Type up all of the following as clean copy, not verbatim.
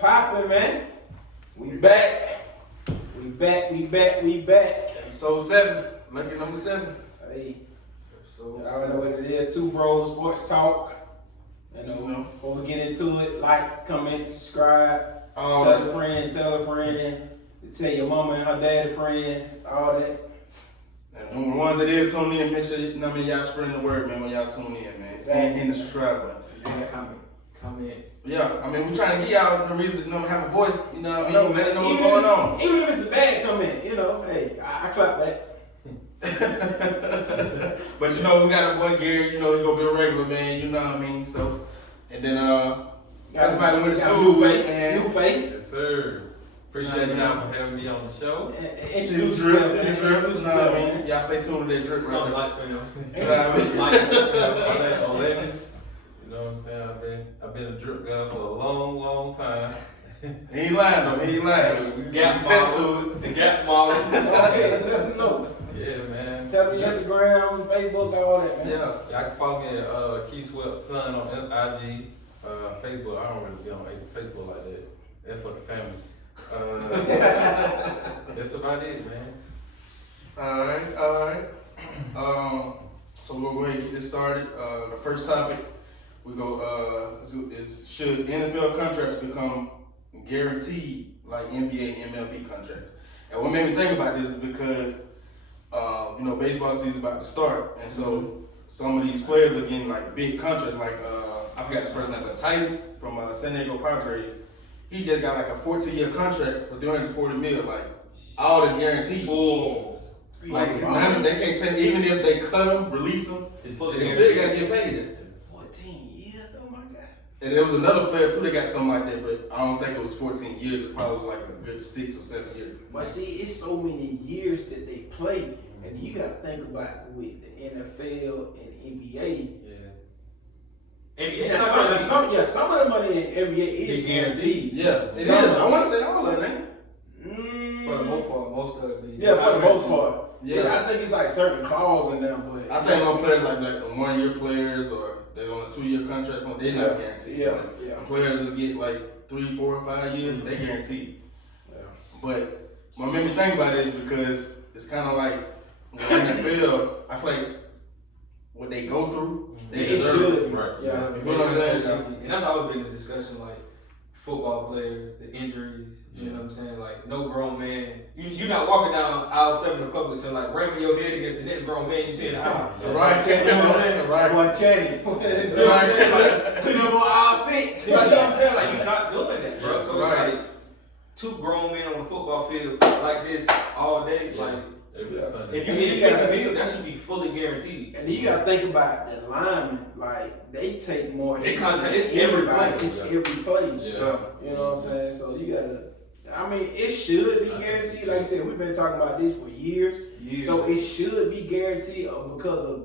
poppin', man? We back. We back. Episode 7, lucky number 7. Hey, y'all know what it is. Two Bros Sports Talk. You know, before we get into it, like, comment, subscribe, tell a friend, tell your mama and her daddy friends, all that. And the ones that is tuning in, make sure y'all spreading the word, man, when y'all tune in, man. And hit the subscribe button. Yeah, comment. Yeah, I mean, we trying to get y'all the reason to have a voice, you know what I mean? Let it know what's going on. Even if it's a bad comment, you know, hey, I clap back. But you know, we got a boy Gary, you know, he gonna be a regular, man, you know what I mean? So, and then, that's why we went to school with, man. New face. Yes, sir. Appreciate y'all for having me on the show. Introduce Drips, yourself. you know what I mean? Y'all stay tuned to that drip right Something there. like for him. You know what I mean? Like Olenis. You know what I'm saying? I've been a drip guy for a long time. He ain't lying though, he ain't lying. Gap Test to model. it. The Gap model. No. Yeah, man. Tell me Instagram, Facebook, all that, man. Yeah. Y'all can follow me at Keith Sweat's son on IG. Facebook, I don't really be on Facebook like that. That's for the family. That's about it, man. Alright. So we'll go ahead and get this started. The first topic we go is should NFL contracts become guaranteed like NBA and MLB contracts? And what made me think about this is because you know, baseball season about to start, and so some of these players are getting like big contracts. Like I forgot his first name, but Titus from San Diego Padres. He just got like a 14-year contract for $340 million. Like all is guaranteed. Full. Like none, they can't take, even if they cut him, release him, It's fully they still gotta get paid it. 14 years, oh my God. And there was another player too that got something like that, but I don't think it was 14 years. It probably was like a good 6 or 7 years. But see, it's so many years that they play, and you gotta think about with the NFL and NBA. Yeah. Some of the money in NBA is guaranteed. Yeah, it is. I want to say all of it, ain't it? For the most part, most of it. Yeah, for the most part. Yeah. Yeah, I think it's like certain clauses in there, but I think on players like the 1-year players or they're on a 2-year contract, so they're not guaranteed. Yeah, But yeah. players that get like 3, 4, or 5 years, they guaranteed. Yeah. But what made me think about it is because it's kind of like with NFL, I feel like it's what they go through, they It deserve should it. be. Right. Yeah. You feel what I'm saying? And that's always been a discussion, like football players, the injuries. You know what I'm saying? Like no grown man. You're not walking down aisle 7 in public and like ramming your head against the next grown man you see in the aisle. Right, You know what I'm saying? right. Boy, Channing. Right. Put him on aisle 6. You know what I'm saying? Like you're not doing that, bro. So Right. it's like 2 grown men on the football field like this all day. Yeah. Like Every Sunday. if you get 50 million, that should be fully guaranteed. And then you gotta think about the linemen, like they take more They hits contact- than it's every everybody. play. It's every play. Yeah. You know what I'm saying? So you gotta, I mean, it should be guaranteed. Like you said, we've been talking about this for years. So it should be guaranteed because of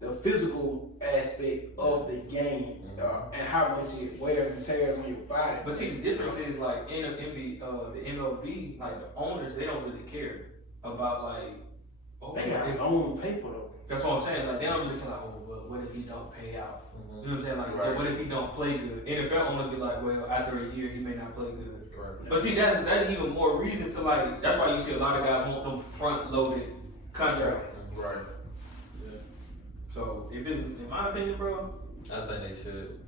the physical aspect of the game and how much it wears and tears on your body. But see, the difference is like in the MLB, like the owners, they don't really care about like. Oh, They got their own paper though. that's what I'm saying. Like they don't really care like, oh, well, what if he don't pay out? You know what I'm saying? Like, Right. what if he don't play good? NFL owners be like, well, after a year, he may not play good. Right. But see, that's even more reason to like. That's why you see a lot of guys want them front loaded contracts. Right. So if it's, in my opinion, bro, I think they should.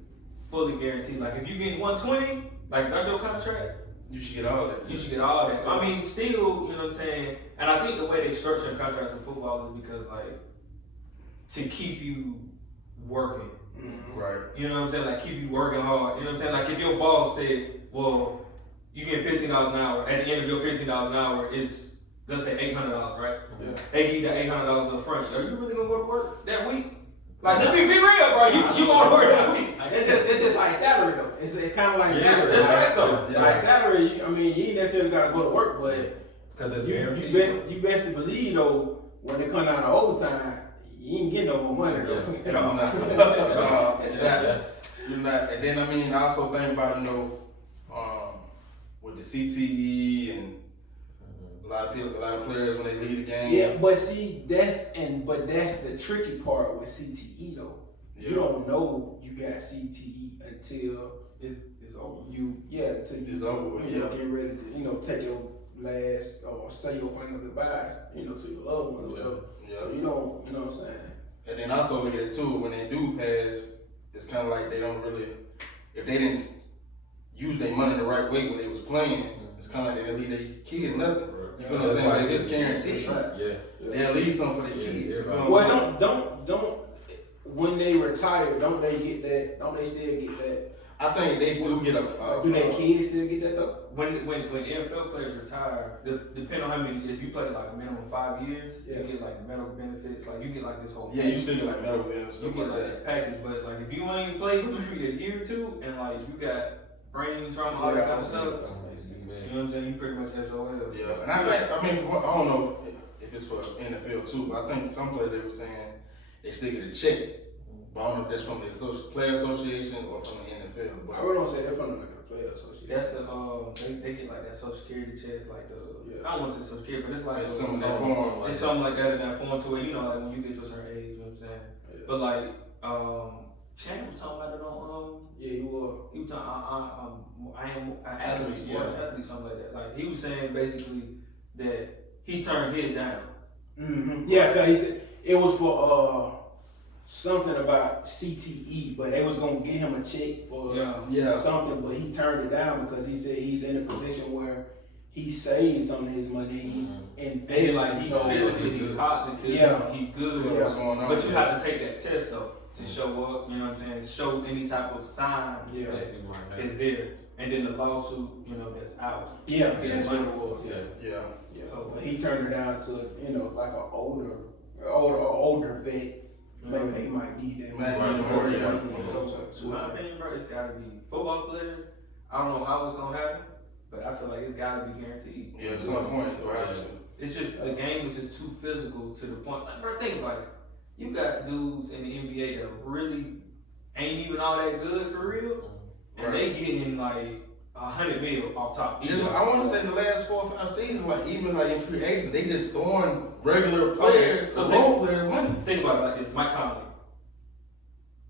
fully guaranteed. Like if you get 120, like that's your contract. You should get all that. You should get all that. I mean, still, you know what I'm saying? And I think the way they structure contracts in football is because, like, to keep you working. Right. You know what I'm saying? Like, keep you working hard. You know what I'm saying? Like, if your boss said, well, you get $15 an hour, at the end of your $15 an hour is, let's say, $800, right? Yeah. They give you the $800 up front. Are you really going to go to work that week? Like, let's be real, bro. You going to work that week. It's just like salary though. It's kind of like salary. That's right, Like, though. like salary, I mean, you ain't necessarily gotta go to work, but Because it's you guaranteed. you best to believe though, when it come down to overtime, you ain't getting no more money though. You know? You're not. And then I mean, I also think about with the CTE and a lot of players when they leave the game. Yeah, but see, that's the tricky part with CTE though. You don't know you got CTE until it's over. It's over with, you know, get ready to, you know, take your last or say your final goodbyes, you know, to your loved one or whatever. Yeah. So you don't, you know what I'm saying? And then also look at it too, when they do pass, it's kind of like they don't really, if they didn't use their money the right way when they was playing, it's kind of like they leave their kids nothing. You feel what I'm saying? But it's guaranteed. They'll leave something for their kids. You feel what I'm saying? Well, don't. When they retire, don't they get that? Don't they still get that? I think they do get Do their kids still get that though? When NFL players retire, depending on how many, if you play like a minimum 5 years, you get like medical benefits, like you get like this whole you still get like medical benefits. you get like that package, but like if you ain't played for maybe a year or two and like you got brain trauma, all that kind of stuff, you know what I'm saying, you pretty much SOL. Yeah, and I mean, I don't know if it's for NFL too, but I think some players they were saying they still get a check. But I don't know if that's from the player association or from the NFL. But I really don't say they're from like a player association. That's the they get like that social security check, like the I don't want to say social security, but it's like it's some of that form. It's something like that in that form to where you know like when you get to a certain age, you know what I'm saying. Yeah. But like Shane was talking about it on Yeah, you were. he was talking I am an athlete, athlete, something like that. Like he was saying basically that he turned his down. Mm-hmm. Yeah, cause he said it was for something about CTE, but they was gonna give him a check for something, but he turned it down because he said he's in a position where he saved some of his money, he's invested, like he's physically, he's cognitive, he's good. What's going on? But you have to take that test though to show up, you know what I'm saying? Show any type of signs that is there. And then the lawsuit, you know, that's out. Yeah. So, but he turned it down to, you know, like an older vet. Maybe they might need that. In my opinion, bro, it's gotta be football players. I don't know how it's gonna happen, but I feel like it's gotta be guaranteed. Yeah, at some point, it's just the game is just too physical to the point. Like, bro, think about it. You got dudes in the NBA that really ain't even all that good for real, and they getting like 100 mil off top. I want to say the last 4 or 5 seasons, like even like in free agents, they just throwing regular players to role players money. Think about it like this: Mike Conley.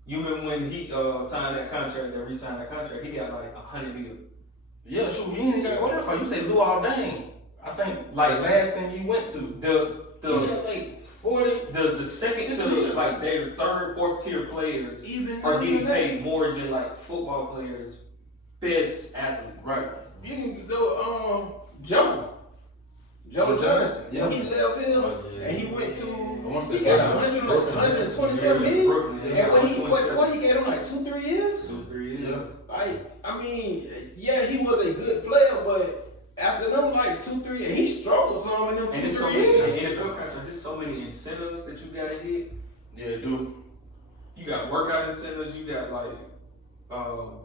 You remember when he signed that contract, that re-signed that contract? He got like 100 mil. Yeah, sure. You ain't got whatever. You say Luol Deng. I think like the last team he went to. He got like 40. The second to like their third, fourth tier players are getting paid more than like football players. Best athlete. Right. You can go Joe Johnson. Yeah. He left him and he went to he got 127 million. And what he get him like 2-3 years? 2-3 years. Yeah. I mean, yeah, he was a good player, but after them like 2-3 years, he struggled some in them 2-3 years. In NFL contracts, there's so many incentives that you gotta get. Yeah, dude. You got workout incentives, you got like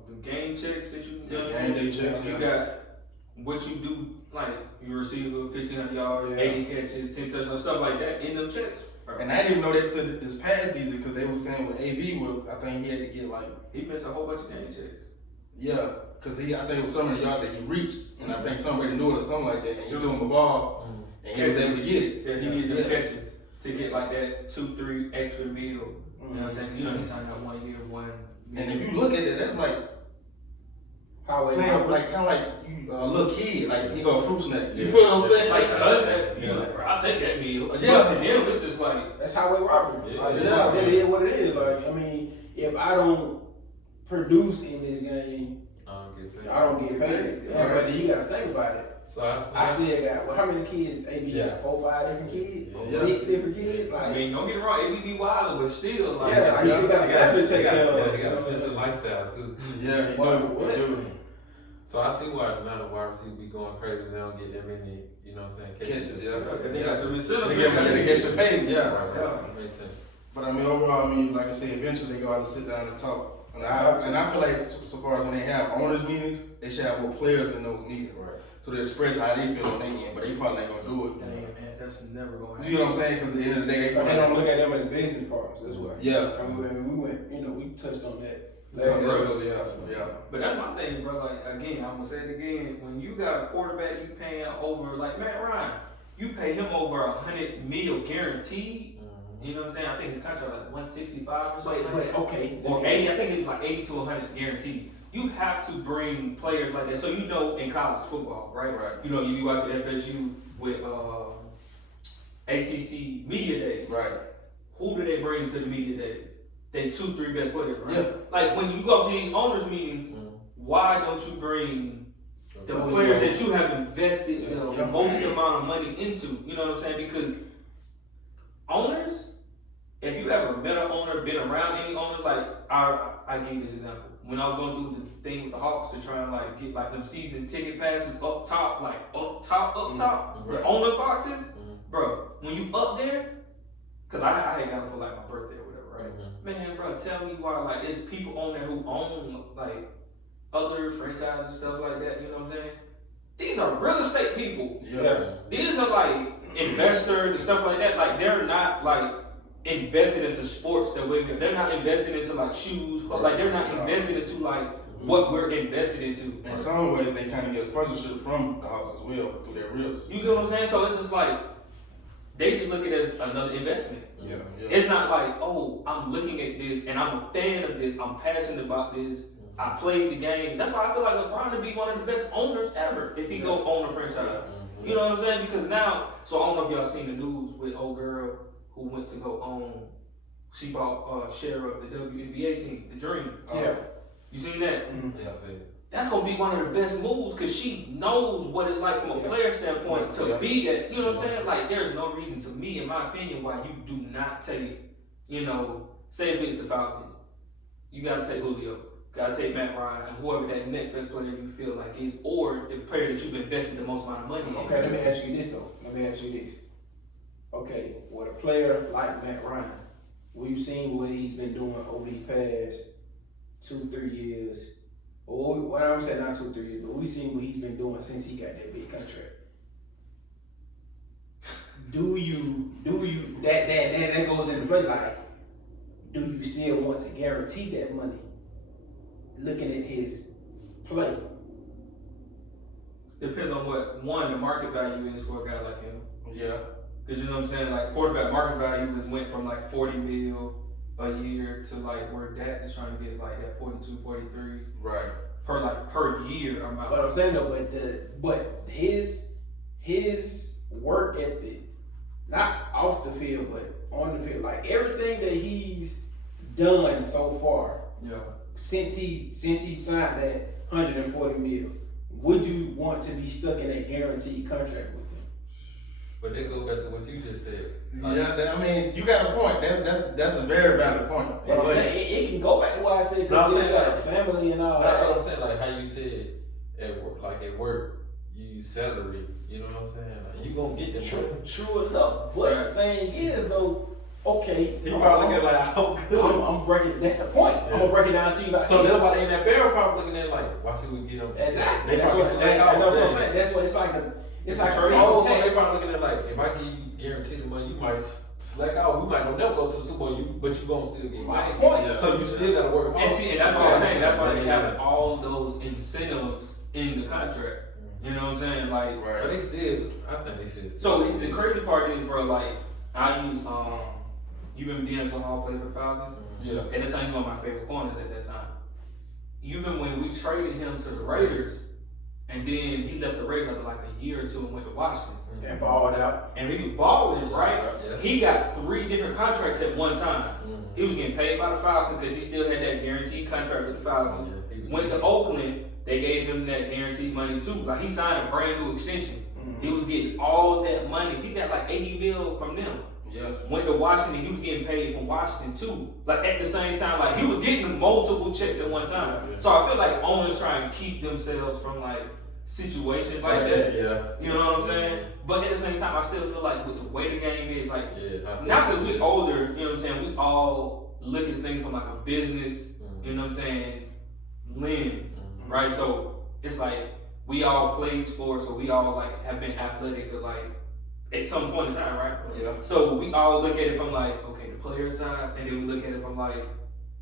the game checks that you game day checks. You got what you do, like you receive 1,500 yards, 80 catches, 10 touchdowns, stuff like that in them checks. And I didn't even know that till this past season because they were saying with AB, I think he had to get like he missed a whole bunch of game checks. Yeah, because I think it was some of the yards that he reached, and I think Tom Brady knew it or something like that, and he threw him the ball, and he was able to get it. Yeah, he needed the catches to get like that 2-3 extra meal. You know what I'm saying? You know, he signed out 1 year, one. And if you look at it, that's like playing like kind of like you a little kid, like he got a fruit snack. You feel what I'm saying? Like to us, you like, bro, I'll take that meal. Yeah. But to them, it's just like that's highway robbery. Yeah. Like, it is what it is. Like, I mean, if I don't produce in this game, I don't get paid. Yeah, but then you gotta think about it. So I still got how many kids? AB got 4-5 different kids, 6 different kids. Like, I mean, don't get me wrong, AB be wild, but still, like, you still got to take care of. He got a expensive lifestyle too. Yeah, he do. So I see why now the wide receivers be going crazy. They don't get that many, you know what I'm saying? Catches, yeah. Because they got the receiver. They get extra paid, yeah. Right. Makes sense. But I mean, overall, like I said, eventually they go out to sit down and talk. And I feel like so far as when they have owners meetings, they should have more players in those meetings. Right. So they express how they feel on their end, but they probably ain't gonna do it. Man, that's never going to happen. You know what I'm saying? Because at the end of the day, They don't look at them as business partners. That's why. Yeah. I mean, we went. We touched on that. Yeah. But that's my thing, bro. Like, again, I'm gonna say it again. When you got a quarterback, you paying over like Matt Ryan, you pay him over 100 mil guaranteed. You know what I'm saying? I think his contract like 165 or something. But okay. Or 80. I think it's like 80 to 100 guaranteed. you have to bring players like that. So you know, in college football, right? Right. You know, you watch FSU with ACC media days. Right. Who do they bring to the media days? They 2-3 best players, right? Yeah. Like when you go up to these owners meetings, why don't you bring the players that you have invested the most amount of money into? You know what I'm saying? Because owners, if you ever met an owner, been around any owners, like I give you this example. When I was going through the thing with the Hawks to try and like get like them season ticket passes up top, the owner boxes, bro. When you up there, cause I had got them for like my birthday or whatever, right? Man, bro, tell me why like there's people on there who own like other franchises and stuff like that. You know what I'm saying? These are real estate people. Yeah. These are like investors and stuff like that. Like they're not like invested into sports that way. They're not invested into like shoes. Like they're not invested into like what we're invested into. In some ways, they kind of get sponsorship from the house as well through their realtors. You get what I'm saying? So it's just like they just look at it as another investment. Yeah. It's not like, oh, I'm looking at this and I'm a fan of this. I'm passionate about this. I played the game. That's why I feel like LeBron would be one of the best owners ever if he go own a franchise. You know what I'm saying? Because now, so I don't know if y'all seen the news with old girl who went to go own. She bought a share of the WNBA team, the Dream. Yeah. You seen that? Yeah, I think. That's gonna be one of the best moves because she knows what it's like from a player standpoint to be that. You know what I'm saying? Like, there's no reason to me, in my opinion, why you do not take, you know, say if it's the Falcons, you gotta take Julio, gotta take Matt Ryan, and whoever that next best player you feel like is, or the player that you've invested the most amount of money in. Okay, let me ask you this though. Okay, with a player like Matt Ryan, we've seen what he's been doing over the past 2-3 years. Or what I'm saying, not 2-3 years, but we've seen what he's been doing since he got that big contract. Do you that goes into play, like, do you still want to guarantee that money? Looking at his play. Depends on what the market value is for a guy like him. Yeah. Because you know what I'm saying, like quarterback market value just went from like 40 mil a year to like where Dak is trying to get like that 42, 43 Right. per year amount. But I'm saying though, but his work ethic, not off the field, but on the field, like everything that he's done so far, since he signed that 140 mil, would you want to be stuck in a guaranteed contract with him? But they go back to what you just said. I mean, you got a point. That's a very valid point. But I'm saying it can go back to what I said, No, I'm because saying, got a like, family and all That's that. what I'm saying, like how you said at work, at work, you use salary. You know what I'm saying? Like, you gonna get the True enough. But the thing is though, okay. He probably looking like, how good. I'm breaking. That's the point. I'm gonna break it down to you. Like, So nobody in that fair probably looking at it like, why should we get them? exactly. They That's probably what slack out. I'm saying. That's what it's like. It's like a Oh, so tag. they probably looking at it like, if I give you guaranteed money, you might slack out. We might not never go to the Super Bowl, but you gonna still get My paid. point. So you still gotta work hard. And see, and that's what I'm saying. That's why they have all those incentives in the contract. You know what I'm saying? Like, But they still, I think they should. so the crazy part is, bro, like I use you remember D'Angelo Hall played for the Falcons? Yeah. At the time, he was one of my favorite corners at that time. Even when we traded him to the Raiders, and then he left the Raiders after like a year or two and went to Washington. And balled out. And he was balling, right? Yeah. He got 3 different contracts at one time. He was getting paid by the Falcons because he still had that guaranteed contract with the Falcons. Went to Oakland, they gave him that guaranteed money too. Like he signed a brand new extension. He was getting all that money. He got like 80 mil from them. Yeah. Went to Washington, he was getting paid from Washington too. Like at the same time, like he was getting multiple checks at one time. So I feel like owners try and keep themselves from like situations like that. Yeah. You know what I'm saying? But at the same time, I still feel like with the way the game is, like, Yeah. now that we're older, you know what I'm saying, we all look at things from like a business, you know what I'm saying, lens, right? So it's like we all played sports, or we all like have been athletic, or like at some point in time, right? Yeah. So we all look at it from like, okay, the player side, and then we look at it from like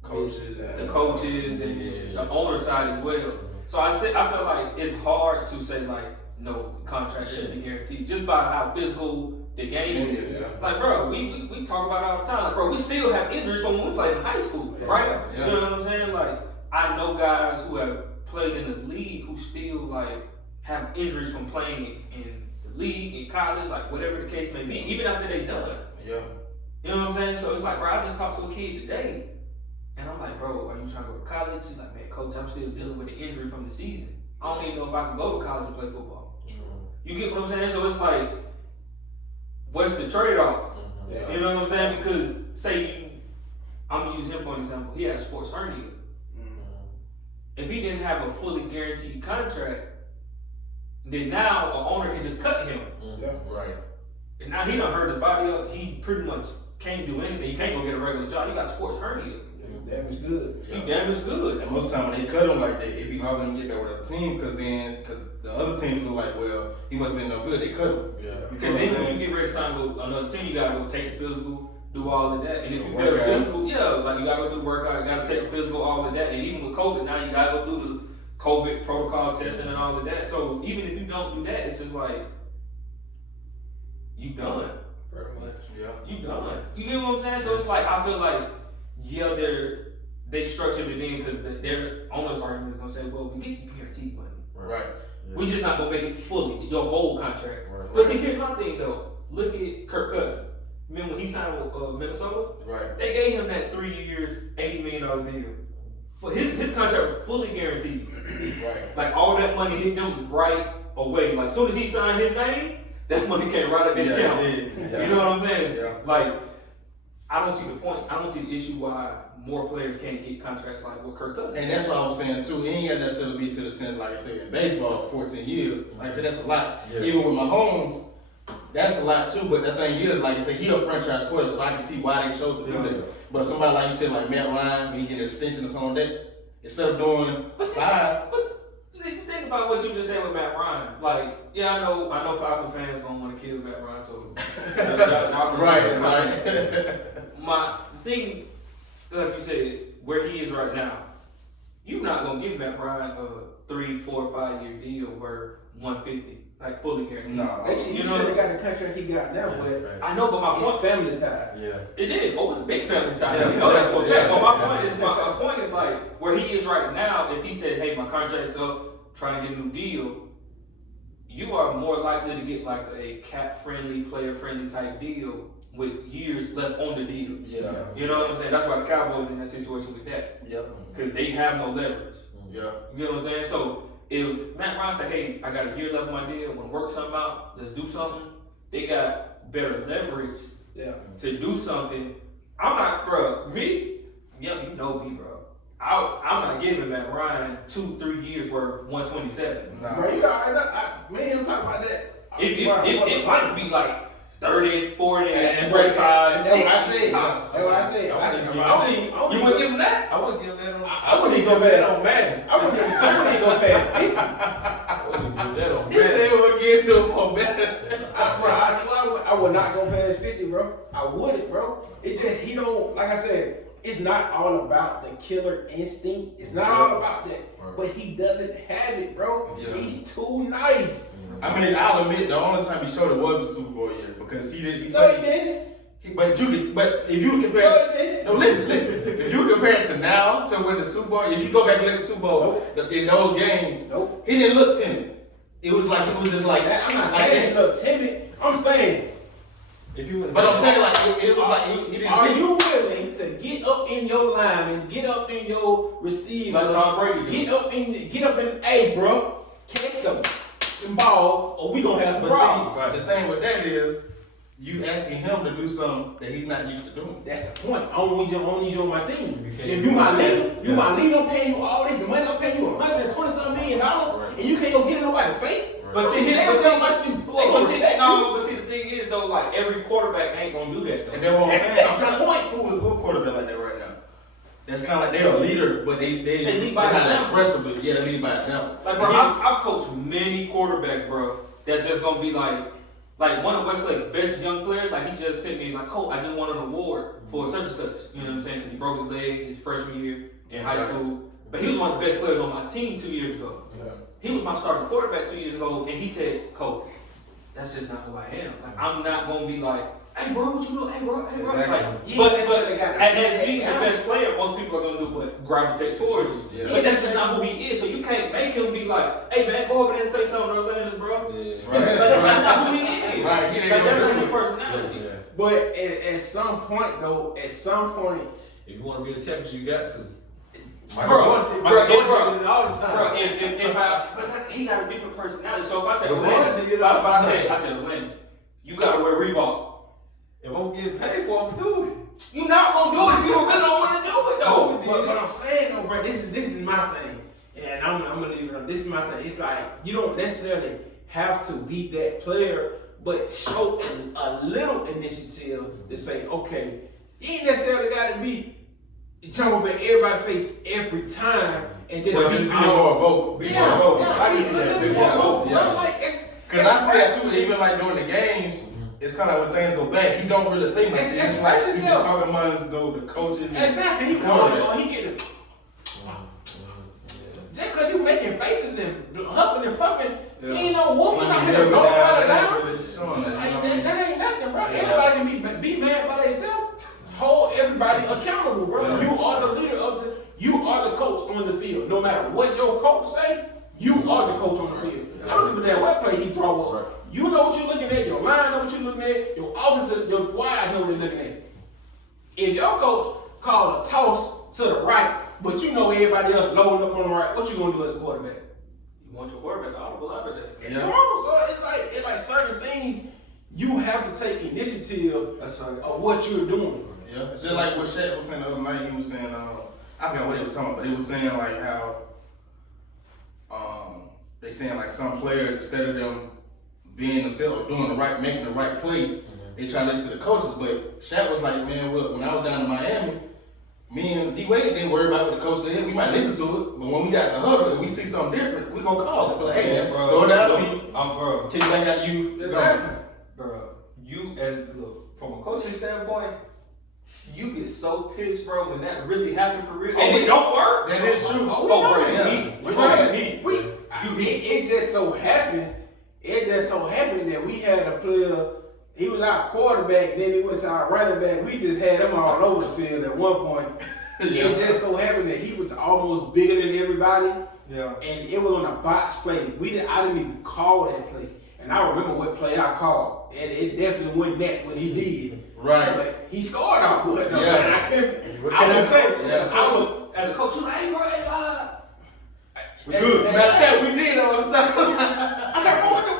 Coaches. the coaches and the owner side as well. So I feel like it's hard to say like, no, the contract shouldn't be guaranteed just by how physical the game is. Yeah. Like, bro, we talk about it all the time. Like, bro, we still have injuries from when we played in high school, right? Yeah. You know what I'm saying? Like, I know guys who have played in the league who still like have injuries from playing in the league, in college, like whatever the case may be, even after they done. Yeah. You know what I'm saying? So it's like, bro, I just talked to a kid today, and I'm like, bro, are you trying to go to college? He's like, man, coach, I'm still dealing with the injury from the season. I don't even know if I can go to college and play football. You get what I'm saying? So it's like, what's the trade-off? Yeah. You know what I'm saying? Because I'm gonna use him for an example. He had a sports hernia. If he didn't have a fully guaranteed contract, then now an owner can just cut him. Yeah. Right. And now he done hurt his body up. He pretty much can't do anything. You can't go get a regular job. You got sports hernia. Damage good. You damaged good. And most of the time when they cut him like that, it be hard for them to get back with the team because the other teams look like, well, he must have been no good. They cut him. Yeah. Because then when you get ready to sign with another team, you gotta go take the physical, do all of that. And if you fail the physical, yeah, like you gotta go through the workout, you gotta take the physical, all of that. And even with COVID, now you gotta go through the COVID protocol testing and all of that. So even if you don't do that, it's just like, you done. Pretty much. Yeah. You done. You get what I'm saying? So it's like, I feel like, yeah, they structured it in because their owner's argument is gonna say, well, we get you guaranteed money. Right. We just not gonna make it fully, your whole contract. Right. But see, here's my thing though. Look at Kirk Cousins. Remember when he signed with Minnesota? Right. They gave him that 3 years, $80 million deal. For his contract was fully guaranteed. Right. Like all that money hit them right away. Like as soon as he signed his name, that money came right up in the account. Yeah. You know what I'm saying? Yeah. Like, I don't see the point. I don't see the issue why more players can't get contracts like what Kirk Cousins. And that's what I was saying too. It ain't got necessarily be to the extent, like I said, in baseball, 14 years. Like I said, that's a lot. Yeah. Even with Mahomes, that's a lot too. But the thing is, like I said, he a franchise quarterback, so I can see why they chose to do that. But somebody like you said, like Matt Ryan, when you get an extension or something like that, instead of doing But see, 5. think about what you just said with Matt Ryan. Like, yeah, I know Falcon fans gonna want to kill Matt Ryan, so y'all Right. My thing, like you said, where he is right now, you're not gonna give Matt Ryan a 3, 4, 5 year deal worth $150, like fully guaranteed. No. Actually, you should have got the contract he got now, but I know, but my it's point, family ties. Yeah. it did. Oh, it's a big family time. Yeah. You know that for a fact. Yeah. But my point is like where he is right now. If he said, "Hey, my contract's up, trying to get a new deal," you are more likely to get like a cap-friendly, player-friendly type deal with years left on the deal. Yeah. You know what I'm saying? That's why the Cowboys in that situation with that Yep. because they have no leverage. Yeah. You know what I'm saying? So if Matt Ryan said, "Hey, I got a year left on my deal. Want to work something out? Let's do something." They got better leverage Yeah. to do something. I'm not, bro. Me, yeah, you know me, bro. I'm not giving Matt Ryan 2-3 years worth 127. Nah. Bro, you already know, me and him talk about that. It might be like 30, 40, And 45, that's what I 60 said. tops. That's what I said. I said, You wouldn't give him that? I wouldn't give that on. I wouldn't even go bad on Madden. I wouldn't even go past 50. I wouldn't give that on He said Madden. he would get to him on better. Bro, I swear I would not go past 50, bro. I wouldn't, bro. It just, he don't, like I said, it's not all about the killer instinct. It's not all about that. Right. But he doesn't have it, bro. Yeah. He's too nice. I mean, I'll admit the only time he showed it was the Super Bowl year because he didn't. No, he didn't. But if you compare, No, he didn't. no, listen. If you compare it to now to when the Super Bowl, if you go back and look at the Super Bowl in those games, Nope. he didn't look timid. It was like he was just like that. I'm not saying he look timid. I'm saying, If you would, But I'm saying like it was like he didn't. are you willing to get up in your line and get up in your receiver? Like Tom Brady do. Get up in, hey, bro, catch the ball, or we gonna have some But problems. see, the thing with that is, you asking him to do something that he's not used to doing. That's the point. I don't need you on my team. You can't If do you my that. leader, I'm paying you all this money. I'm paying you $120-something million, Right. and you can't go get in nobody's face. Right. But see, They but don't see, sound like you. They gonna see that no, but see, the thing is though, like every quarterback ain't gonna do that though. And then what I'm saying, That's I'm the trying to point. who quarterback like that right now? That's kind of like they're a leader, but they lead by not example. expressively. Yeah, they lead by example. Like, bro, Again, I've coached many quarterbacks, bro, that's just gonna be like one of Westlake's best young players, like he just sent me like, "Coach, I just won an award for such and such." You know what I'm saying? Because he broke his leg his freshman year in high school. But he was one of the best players on my team 2 years ago. Yeah. He was my starting quarterback 2 years ago, and he said, "Coach, that's just not who I am. Like, I'm not gonna be like, hey, bro, what you doing? Hey, bro, hey, bro." Exactly. Like, Yeah, but that's what they got. as being the best player, most people are gonna do what gravitate towards you. Yeah. But that's just not who he is. So you can't make him be like, hey man, go over there and say something to Orlando, bro. Yeah. Right. Like, that's not who he is. Right, he ain't Like, that's gonna not do his it. personality. Yeah. But at some point though, If you want to be a champion, you got to. Bro, did it all the time. Bro, if I, but he got a different personality. So if I said LeBron Orlando, did it but all the I time. said Orlando, you gotta wear Reebok. If I'm getting paid for it, I'm do it. You not gonna do it if you really don't want to do it though. But I'm saying though, bro, this is my thing, and I'm gonna leave it on. This is my thing. It's like you don't necessarily have to be that player, but show a little initiative to say, okay, you ain't necessarily got to be jump up in everybody's face every time and just But just be more vocal. Be more vocal. I can see that. Be more Yeah. vocal. Yeah. Bro, like, it's Cause I see that too, even like during the games, it's kind of like when things go bad, he don't really say much. It's It's like express he's just yourself. talking amongst the coaches. and- Exactly. He get it. Just because you making faces and huffing and puffing, you ain't no wolf. You're not Slim gonna Jim blow down, nobody that down. ain't really showing that, you know Like, what I mean? that ain't nothing, bro. Yeah. Everybody can be mad by themselves. Hold everybody accountable, bro. Yeah. You are the leader of the. You are the coach on the field. No matter what your coach say, you are the coach on the field. I don't give a damn what play he draw up. Right. You know what you're looking at. Your line know what you're looking at. Your officer, your wives know what they're looking at. If your coach called a toss to the right, but you know everybody else loading up on the right, what you gonna do as a quarterback? You want your quarterback audible out of that. Come on, so it's like certain things you have to take initiative That's right. of what you're doing. Yeah, it's just like what Shaq was saying the other night. He was saying, I forgot what he was talking about, but he was saying like how, they saying like some players instead of them being themselves or doing the right, making the right play, they try to listen to the coaches. But Shaq was like, man, look, when I was down in Miami, me and D Wade didn't worry about what the coach said. We might listen to it, but when we got the huddle and we see something different, we gonna call it. Be like, hey man, throw it out to me, Bro. kick it back out to you. Exactly. Bro, you and look from a coaching standpoint, you get so pissed, bro, when that really happened for real, and it don't work. That is true. Oh, bro, Yeah. It just so happened. It just so happened that we had a player. He was our quarterback. Then he went to our running back. We just had him all over the field at one point. It just so happened that he was almost bigger than everybody. Yeah. And it was on a box play. I didn't even call that play. And I remember what play I called. And it definitely wasn't that what he did. Right. But he scored off of it though. Yeah. And I couldn't. I was saying, Yeah. I was. As a coach, you like, hey, bro, hey, We good. Matter of fact, we did all the time. I said, bro, what the?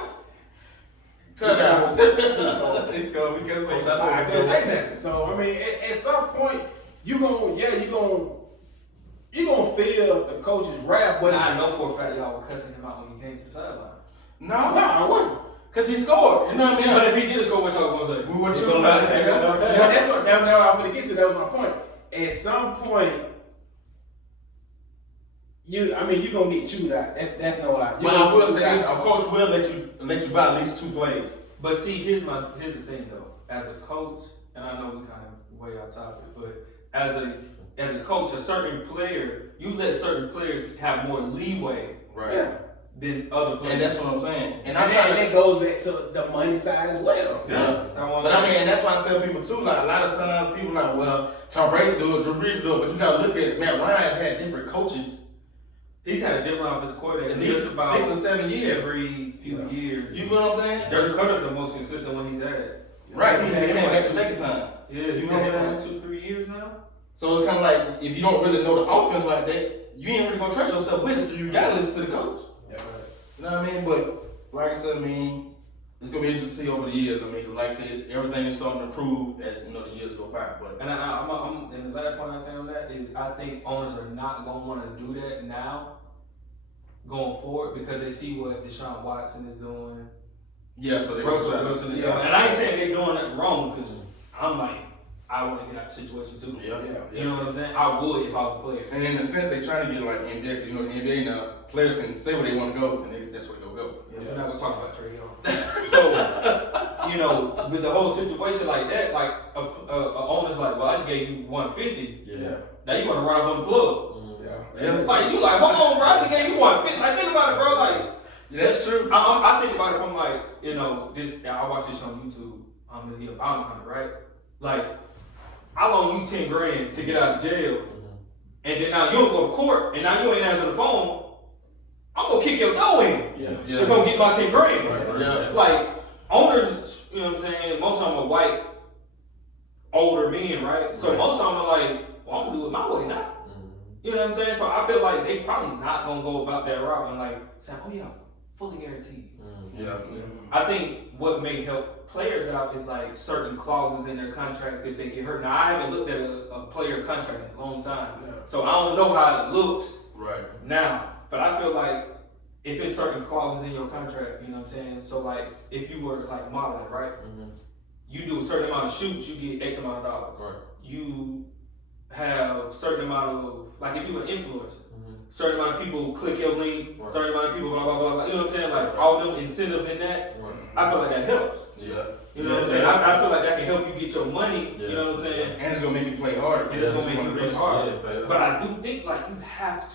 Touchdown. Let's go. We can say I that. couldn't say that. So I mean, at some point, you gonna feel the coach's wrath. But I know for a fact y'all were cussing him out when he came to the sideline. no, I wouldn't. Cause he scored. You know what I mean? But if he did score, what y'all gonna say? We were You shooting gonna out let there. that go? But that's what I was gonna get to. That was my point. At some point, you're gonna get chewed out. That's no lie. But I will say this: a coach will let you buy at least 2 plays. But see, here's the thing though. As a coach, and I know we kind of way off topic, but as a coach, a certain player, you let certain players have more leeway Right. Yeah. than other players. And that's what I'm saying. And And I'm trying that goes back to the money side as well. Yeah. I But I mean, and that's why I tell people too, like a lot of times people like, well, Tom Brady do it, Drew Brees do it, but you gotta look at it. Matt Ryan's had different coaches he's had a different offensive coordinator at least just about 6 or 7 years. every few years. You feel what I'm saying? Dirk Cutter's the most consistent one he's had. Right, he came back the second time. Yeah, You he's know what had I'm it for like 2-3 years now. So it's kind of like, if you don't really know the offense like that, you ain't really gonna trust yourself with it, so you gotta listen to the coach. Yeah. You know what I mean? But, like I said, I mean, it's gonna be interesting to see over the years. I mean, because like I said, everything is starting to improve as, the years go by. But And and the last point I say on that is I think owners are not gonna want to do that now, going forward, because they see what Deshaun Watson is doing, yeah, so they Russell gonna try Wilson is Yeah. doing, and I ain't saying they're doing it wrong, because I'm like, I want to get out of the situation too. Yeah. You know what I'm saying? I would if I was a player. And in a sense, they're trying to get like the NBA, because the NBA now, players can say where they want to go, and that's where they'll go. Yeah, we're not gonna talk about Trey Young. So, with the whole situation like that, like a owner's like, well, I just gave you 150. Yeah. Now you want to run up on the plug. Yeah. Like you like, hold on, bro, I just gave you 150. Like think about it, bro. Like That's true. I think about it from like, this. I watch this on YouTube. He a bounty hunter, right? Like, I loan you $10,000 to get out of jail. and then now you don't go to court, and now you ain't answer the phone, I'm gonna kick your door in. Yeah. To go get my 10 grand. Yeah. Like, owners, you know what I'm saying, most of them are white, older men, right? So most of them are like, well, I'm gonna do it my way now. You know what I'm saying? So I feel like they probably not gonna go about that route and like say, oh yeah, fully guaranteed. Yeah. I think what may help players out is like certain clauses in their contracts if they get hurt. Now I haven't looked at a player contract in a long time, so I don't know how it looks now. But I feel like if it's certain clauses in your contract, you know what I'm saying? So like if you were like modeling, right? You do a certain amount of shoots, you get X amount of dollars. Right. You have certain amount of, like if you're an influencer, certain amount of people click your link, certain amount of people blah blah blah blah. You know what I'm saying? Like all them incentives in that. I feel like that helps. Yeah. You know what I'm saying? I feel like that can help you get your money. You know what I'm saying? And it's gonna make you play harder. And it's gonna make you play harder. Yeah, But I do think like you have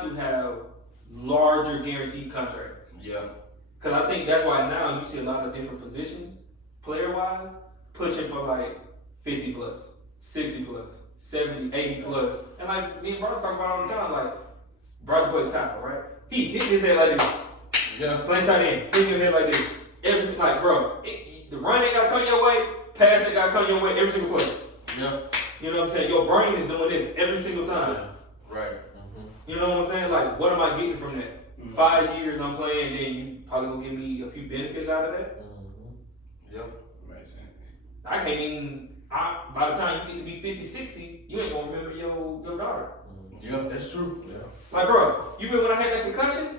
to have larger guaranteed contracts. Yeah. Cause I think that's why now you see a lot of different positions, player wise, pushing for like 50 plus, 60 plus, 70, 80 plus. And like me and Bro talk about all the time, like Bro played tackle, right? He hit his head like this. Yeah. Playing tight end, hit his head like this. Every like bro, the run ain't gotta come your way, pass ain't gotta come your way every single play. Yeah. You know what I'm saying? Your brain is doing this every single time. Right. You know what I'm saying? Like, what am I getting from that? 5 years I'm playing, then you probably gonna give me a few benefits out of that. Yep. Makes sense. I can't even. By the time you get to be 50, 60, you ain't gonna remember your daughter. Yeah, that's true. Yeah. Like, bro, you remember when I had that concussion,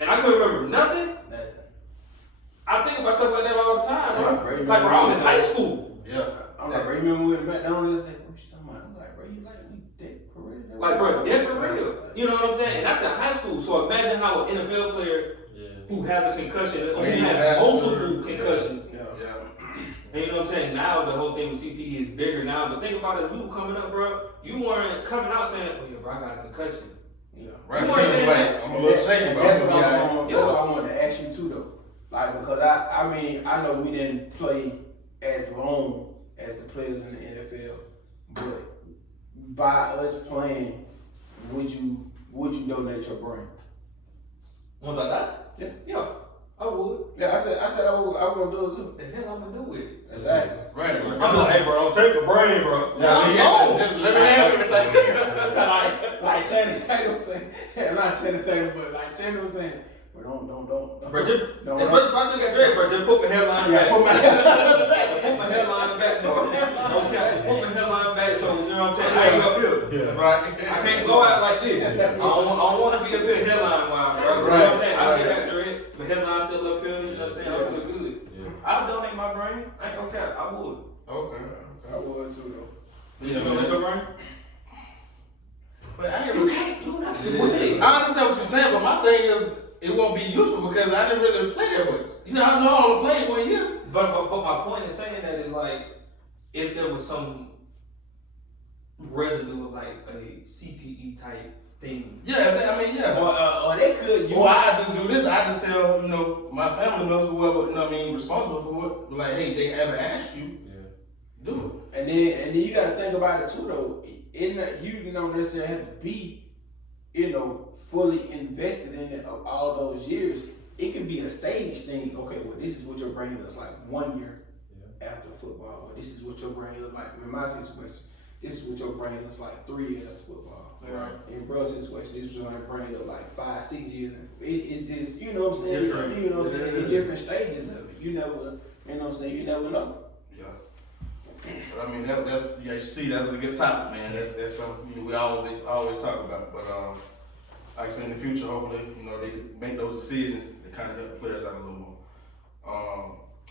and I couldn't remember nothing. I think about stuff like that all the time, bro. Like, bro, I was in high school. Yeah. I'm like, bro, you remember when McDonald's said, what you talking about? I'm like, bro, you like we dead for real? Like, bro, dead for real. You know what I'm saying? And that's in high school. So imagine how an NFL player who has a concussion, or who has multiple concussions. And you know what I'm saying? Now the whole thing with CTE is bigger now. But think about it, as we were coming up, bro, you weren't coming out saying, oh yeah, bro, I got a concussion. Yeah. Right. You weren't saying that. I'm a little shaky, but that's what I wanted to ask you too, though. Like, because I mean, I know we didn't play as long as the players in the NFL, but by us playing, would you donate your brain? Once I die? Yeah, I would. Yeah, I said I was gonna do it too. The hell I'm gonna do with it? Exactly. Right. I'm like, hey, bro, don't take the brain, bro. Let me have everything. like Channing Tatum saying, not Channing Tatum, but like Channing was saying, but don't. Bro, especially if I still got dread, bro, just put my hairline back. Put my Put my hairline back, bro. Okay, put my hairline back so, you know what I'm saying, I ain't up here. Right. I can't go out like this. I don't want to be a good headline wise, bro. You know what I'm saying? I still got dread, my headline still up here, you know what I'm saying? I feel good. I'll donate my brain. I ain't gonna care. I would. Okay. I would too, though. You donate your brain? But I You can't do nothing with it. I understand what you're saying, but my thing is, it won't be useful because I didn't really play that much. You know, I know I only played 1 year. But my point in saying that is like, if there was some residue of like a CTE type thing. Yeah, I mean, yeah. Or they could. Or I just do this. I just tell, you know, my family knows whoever, you know what I mean, responsible for it. Like, hey, they ever ask you, do it. And then you got to think about it too, though. You don't necessarily have to be, you know, fully invested in it all those years. It can be a stage thing. Okay, well, this is what your brain looks like 1 year after football. Or this is what your brain looks like. In my situation, this is what your brain looks like 3 years after football. Right. In bro's situation, this is what my brain look like 5, 6 years. It's just, you know what I'm saying? Different. You know what I'm saying? In different stages of it. You never, you know what I'm saying? You never know. Yeah. But I mean, that's you see, that's a good topic, man. That's something we always talk about. But like I said, in the future, hopefully, you know, they can make those decisions to kind of help the players out a little more.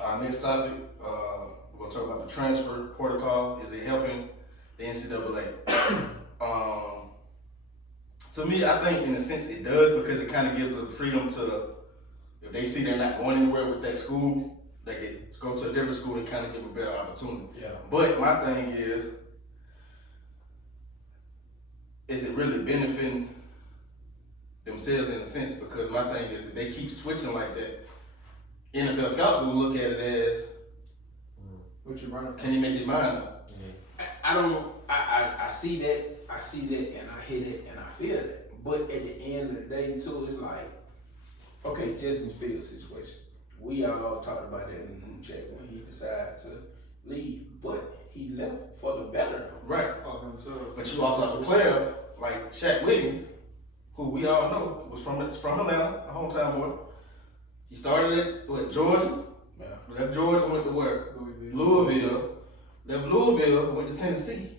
Our next topic, we're gonna talk about the transfer protocol. Is it helping the NCAA? To me, I think in a sense it does because it kind of gives the freedom to, if they see they're not going anywhere with that school, they can go to a different school and kind of give them a better opportunity. Yeah. But my thing is it really benefiting themselves in a sense? Because my thing is if they keep switching like that, NFL scouts will look at it as, What you running? can you make your mind up? I see that, and I hear that, and I feel that. But at the end of the day, too, it's like, okay, Justin Fields' situation. We all talked about that in the group chat when he decided to leave, but he left for the better. Right. Oh, himself. But you also have a player like Shaq Wiggins, who we all know was from Atlanta, a hometown boy. He started at Georgia, left Georgia, went to where? Louisville. Left Louisville, went to Tennessee.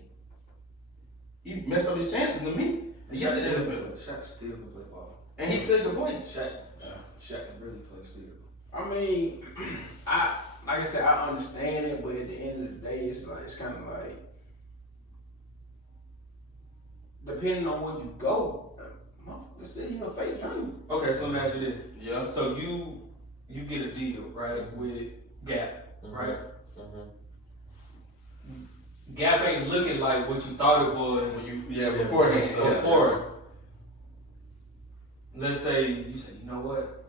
He messed up his chances to me to get to the NFL. Shaq still can play ball. And he still can play. Shaq can really play still. I mean, like I said, I understand it, but at the end of the day, it's kind of like, depending on where you go, let's say you're a fake dream. Okay, so let me ask you this. Yeah. So you get a deal, right, with Gap, right? Gap ain't looking like what you thought it was. Beforehand. Before. Let's say you say, you know what?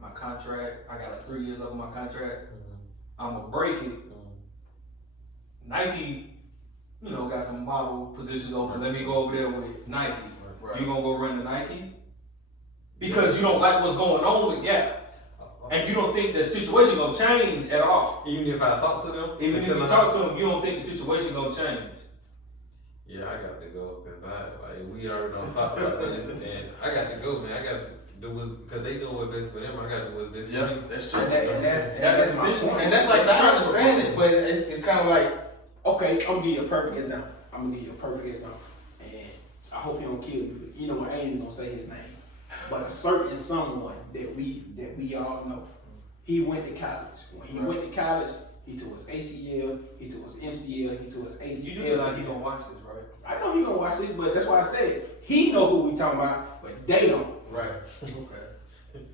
My contract, I got like 3 years left on my contract. I'm gonna break it. Nike, got some model positions open. Let me go over there with Nike. Right. You gonna go run the Nike? Because you don't like what's going on with Gap. And you don't think the situation gonna change at all. Even if I talk to them? Even if you talk to them, you don't think the situation gonna change. Yeah, I got to go, because we already done talked about this, and I got to go, man. I got to do what, because they doing what's best for them, I got to do what's best for me. That's true. That's my point. And that's like, so I understand it, but it's kind of like, okay, I'm gonna give you a perfect example. And I hope you don't kill me. I ain't even gonna say his name. But a certain someone that we all know, he went to college. When he went to college, he tore his ACL, he tore his MCL, he tore his ACL. You do like he gonna watch this, right? I know he gonna watch this, but that's why I said he know who we talking about, but they don't. right. Okay.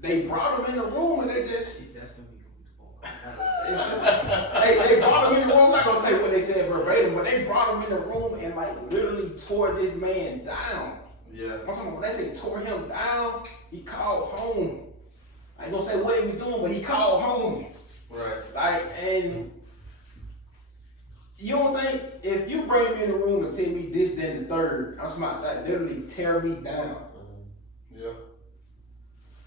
They brought him in the room and they just. That's gonna be They brought him in the room. I'm not gonna say what they said verbatim, but they brought him in the room and literally tore this man down. Yeah. When they say tore him down, he called home. I ain't gonna say what he was doing, but he called home. Right. And you don't think if you bring me in the room and tell me this, then the third, I'm smart, that literally tear me down. Yeah.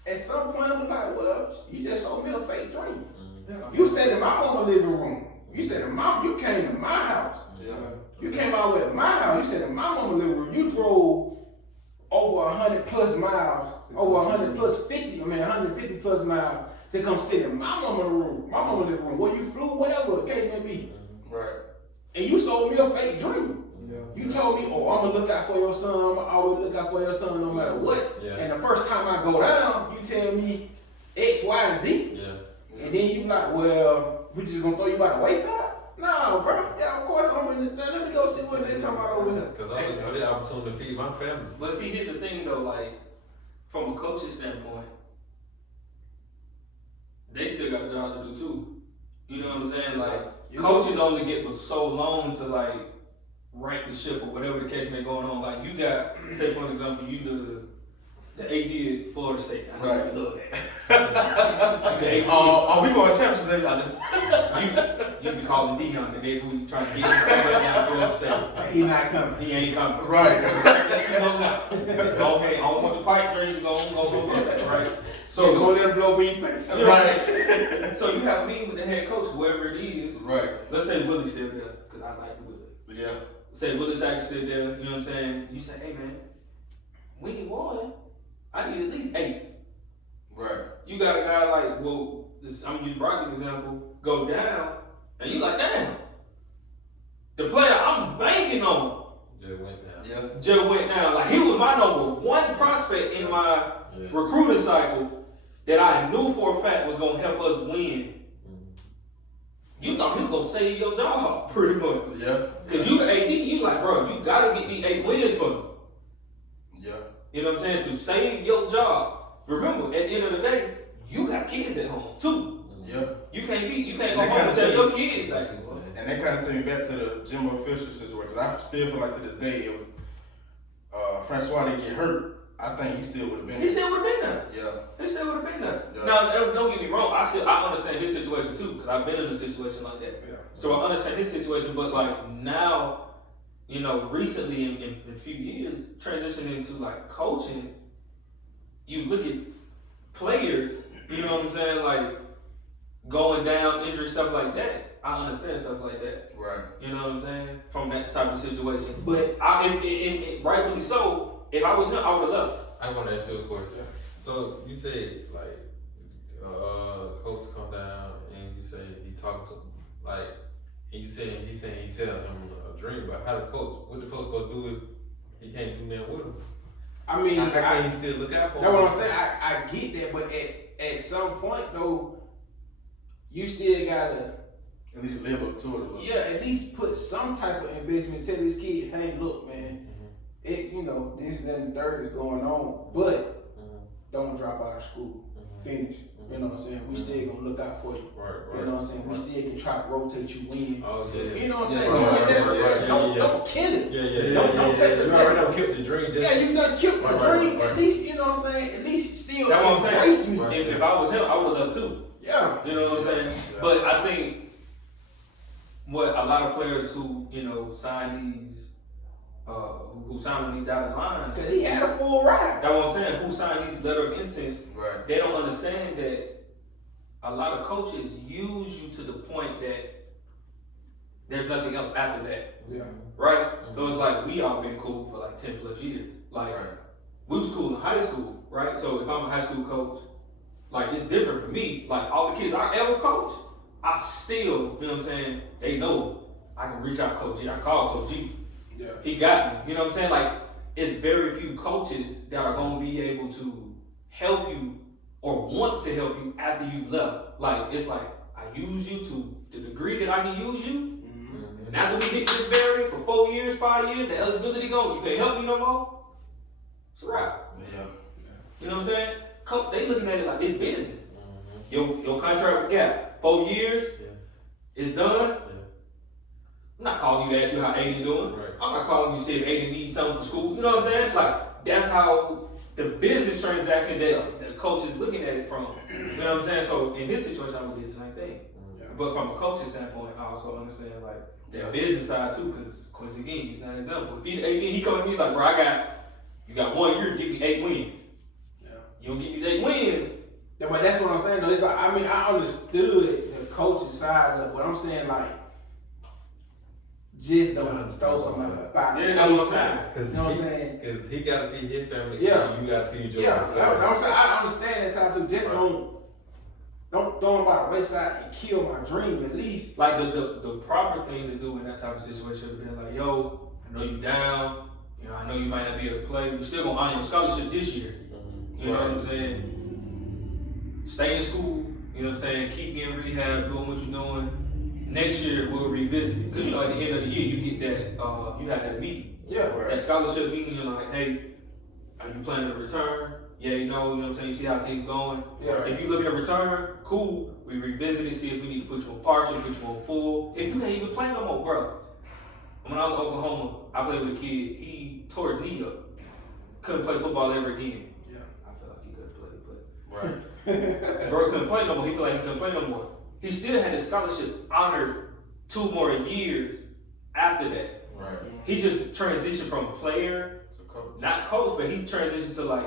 At some point, I'm like, well, you just sold me a fake dream. Yeah. You said in my mama living room. You said you came to my house. Yeah. You came out with my house. You said in my mama living room. You drove over 100 plus miles, over 100 plus 50, 150 plus miles to come sit in my mama living room, where you flew, whatever the case may be. Right. And you sold me a fake dream. Yeah. You told me, oh, I'm gonna look out for your son, I'm gonna always look out for your son no matter what. Yeah. And the first time I go down, you tell me X, Y, and Z. Yeah. And then you like, well, we just gonna throw you by the wayside? No, bro. Yeah, of course I'm gonna let me go see what they talking about over there. Because I was the opportunity to feed my family. But see, here's the thing though, like, from a coach's standpoint, they still got a job to do too. You know what I'm saying? Like, coaches only get for so long to like rank the ship or whatever the case may be going on. Like, you got, say for example, you the AD at Florida State. I know Right. you love that. The AD. We going championships. You be calling Dion the next week trying to get him right down Florida State. He not coming. He ain't coming. Right. Let you know now. Go ahead. I don't want your pipe dreams. Go. Right. So go there and blow me face. Right. So you have a meeting with the head coach, whoever it is. Right. Let's say Willie's still there, because I like Willie. Yeah. Say Willie Taggart still there, you know what I'm saying? You say, hey man, we need one. I need at least 8. Right. You got a guy like, well, I'm using Brock's example, go down, and you like, damn. The player I'm banking on Just went down. Yeah. just went down. Like, he was my number one prospect in my recruiting cycle that I knew for a fact was gonna help us win. You thought he was gonna save your job, pretty much. Yeah. Cause you the AD, you like, bro, you gotta get me 8 wins for me. Yeah. You know what I'm saying? To save your job. Remember, at the end of the day, you got kids at home too. Yeah. You can't go That home kinda and tell tell your you- kids like, And that kind of took me back to the Jimbo Fisher situation, because I still feel like to this day, if Francois didn't get hurt, I think he still would have been. He still would have been there. Yeah. He still would have been there. Yeah. Now, don't get me wrong. I understand his situation too, because I've been in a situation like that. Yeah. So I understand his situation, but like now, you know, recently in a few years, transitioning into like coaching, you look at players, you know what I'm saying, like going down, injury, stuff like that. I understand stuff like that. Right. You know what I'm saying? From that type of situation. But Rightfully so, if I was him, I would have left. I want to ask you a question. So you say like, coach come down and you say he talked to like, and you say he's saying he set him a dream, but how the coach? What the coach gonna do if he can't do nothing with him? I mean, How can he still look out for him? that's what I'm saying. I get that, but at some point though, you still gotta. At least live up to it a little. Yeah, at least put some type of investment. Tell this kid, hey, look, man, it, you know, this and the third is going on, but don't drop out of school. Finish. You know what I'm saying? We still gonna look out for you. Right. You know what I'm saying? We still can try to rotate you in. Oh yeah. You know what I'm Yeah, saying? right, Necessarily. right, Don't kill it. Yeah. Don't take the You already done killed the dream. Just Yeah, you done killed my Right, dream. right. At least, you know what I'm saying? At least still That's what I'm saying. embrace me. Right. If I was him, I would have left too. Yeah. You know what I'm saying? Yeah. But I think what a lot of players who, you know, sign these, who sign on these dotted lines, Because he had a full ride. that's what I'm saying, who sign these letter of intents, Right. they don't understand that a lot of coaches use you to the point that there's nothing else after that, Yeah. right? So it's like, we all been cool for like 10 plus years. Like, Right. we was cool in high school, right? So if I'm a high school coach, like it's different for me. Like all the kids I ever coached, I still, you know what I'm saying, they know I can reach out Coach G. I call Coach G. Yeah. He got me. You know what I'm saying? Like, it's very few coaches that are gonna be able to help you or want to help you after you've left. Like, it's like, I use you to the degree that I can use you. And after we hit this barrier for 4 years, 5 years, the eligibility go, you can't help me no more. It's a wrap. Yeah. You know what I'm saying? They looking at it like it's business. Your contract with Gap, 4 years, it's done. I'm not calling you to ask you how Aiden doing. Right. I'm not calling you to see if Aiden needs something for school. You know what I'm saying? Like, that's how the business transaction that the coach is looking at it from. You know what I'm saying? So in his situation, I would do the same thing. Yeah. But from a coach's standpoint, I also understand like the Yeah. business side too, because Quincy again, he's not an example. If he come to me, he's like, bro, you got 1 year, give me 8 wins. Yeah. You don't get these 8 wins. Yeah, but that's what I'm saying though. It's like, I mean, I understood the coaching side of it, but I'm saying like, just don't throw somebody back. Yeah, that's what I'm saying. You know what I'm saying? Because he got to feed his family. Yeah. And you got to feed yours. Yeah, So- I'm saying I understand that side too. Just Right. don't throw them by the wayside and kill my dream at least. Like the proper thing to do in that type of situation would have been like, yo, I know you down. You know, I know you might not be able to play. We're still gonna honor your scholarship this year. You know what I'm saying? Stay in school. You know what I'm saying? Keep getting rehab, doing what you're doing. Next year we'll revisit it. Cause you know at the end of the year you get that you have that meeting. Yeah. That scholarship meeting, you're like, hey, are you planning to return? Yeah, you know what I'm saying? You see how things going? Yeah. If you look at a return, cool. We revisit it, see if we need to put you on partial, put you on full. If you can't even play no more, bro. When I was in Oklahoma, I played with a kid, he tore his knee up. Couldn't play football ever again. Yeah. I felt like he could play, but Right. bro couldn't play no more. He felt like he couldn't play no more. He still had his scholarship honored 2 more years after that. Right. He just transitioned from player, So coach. not coach, but he transitioned to like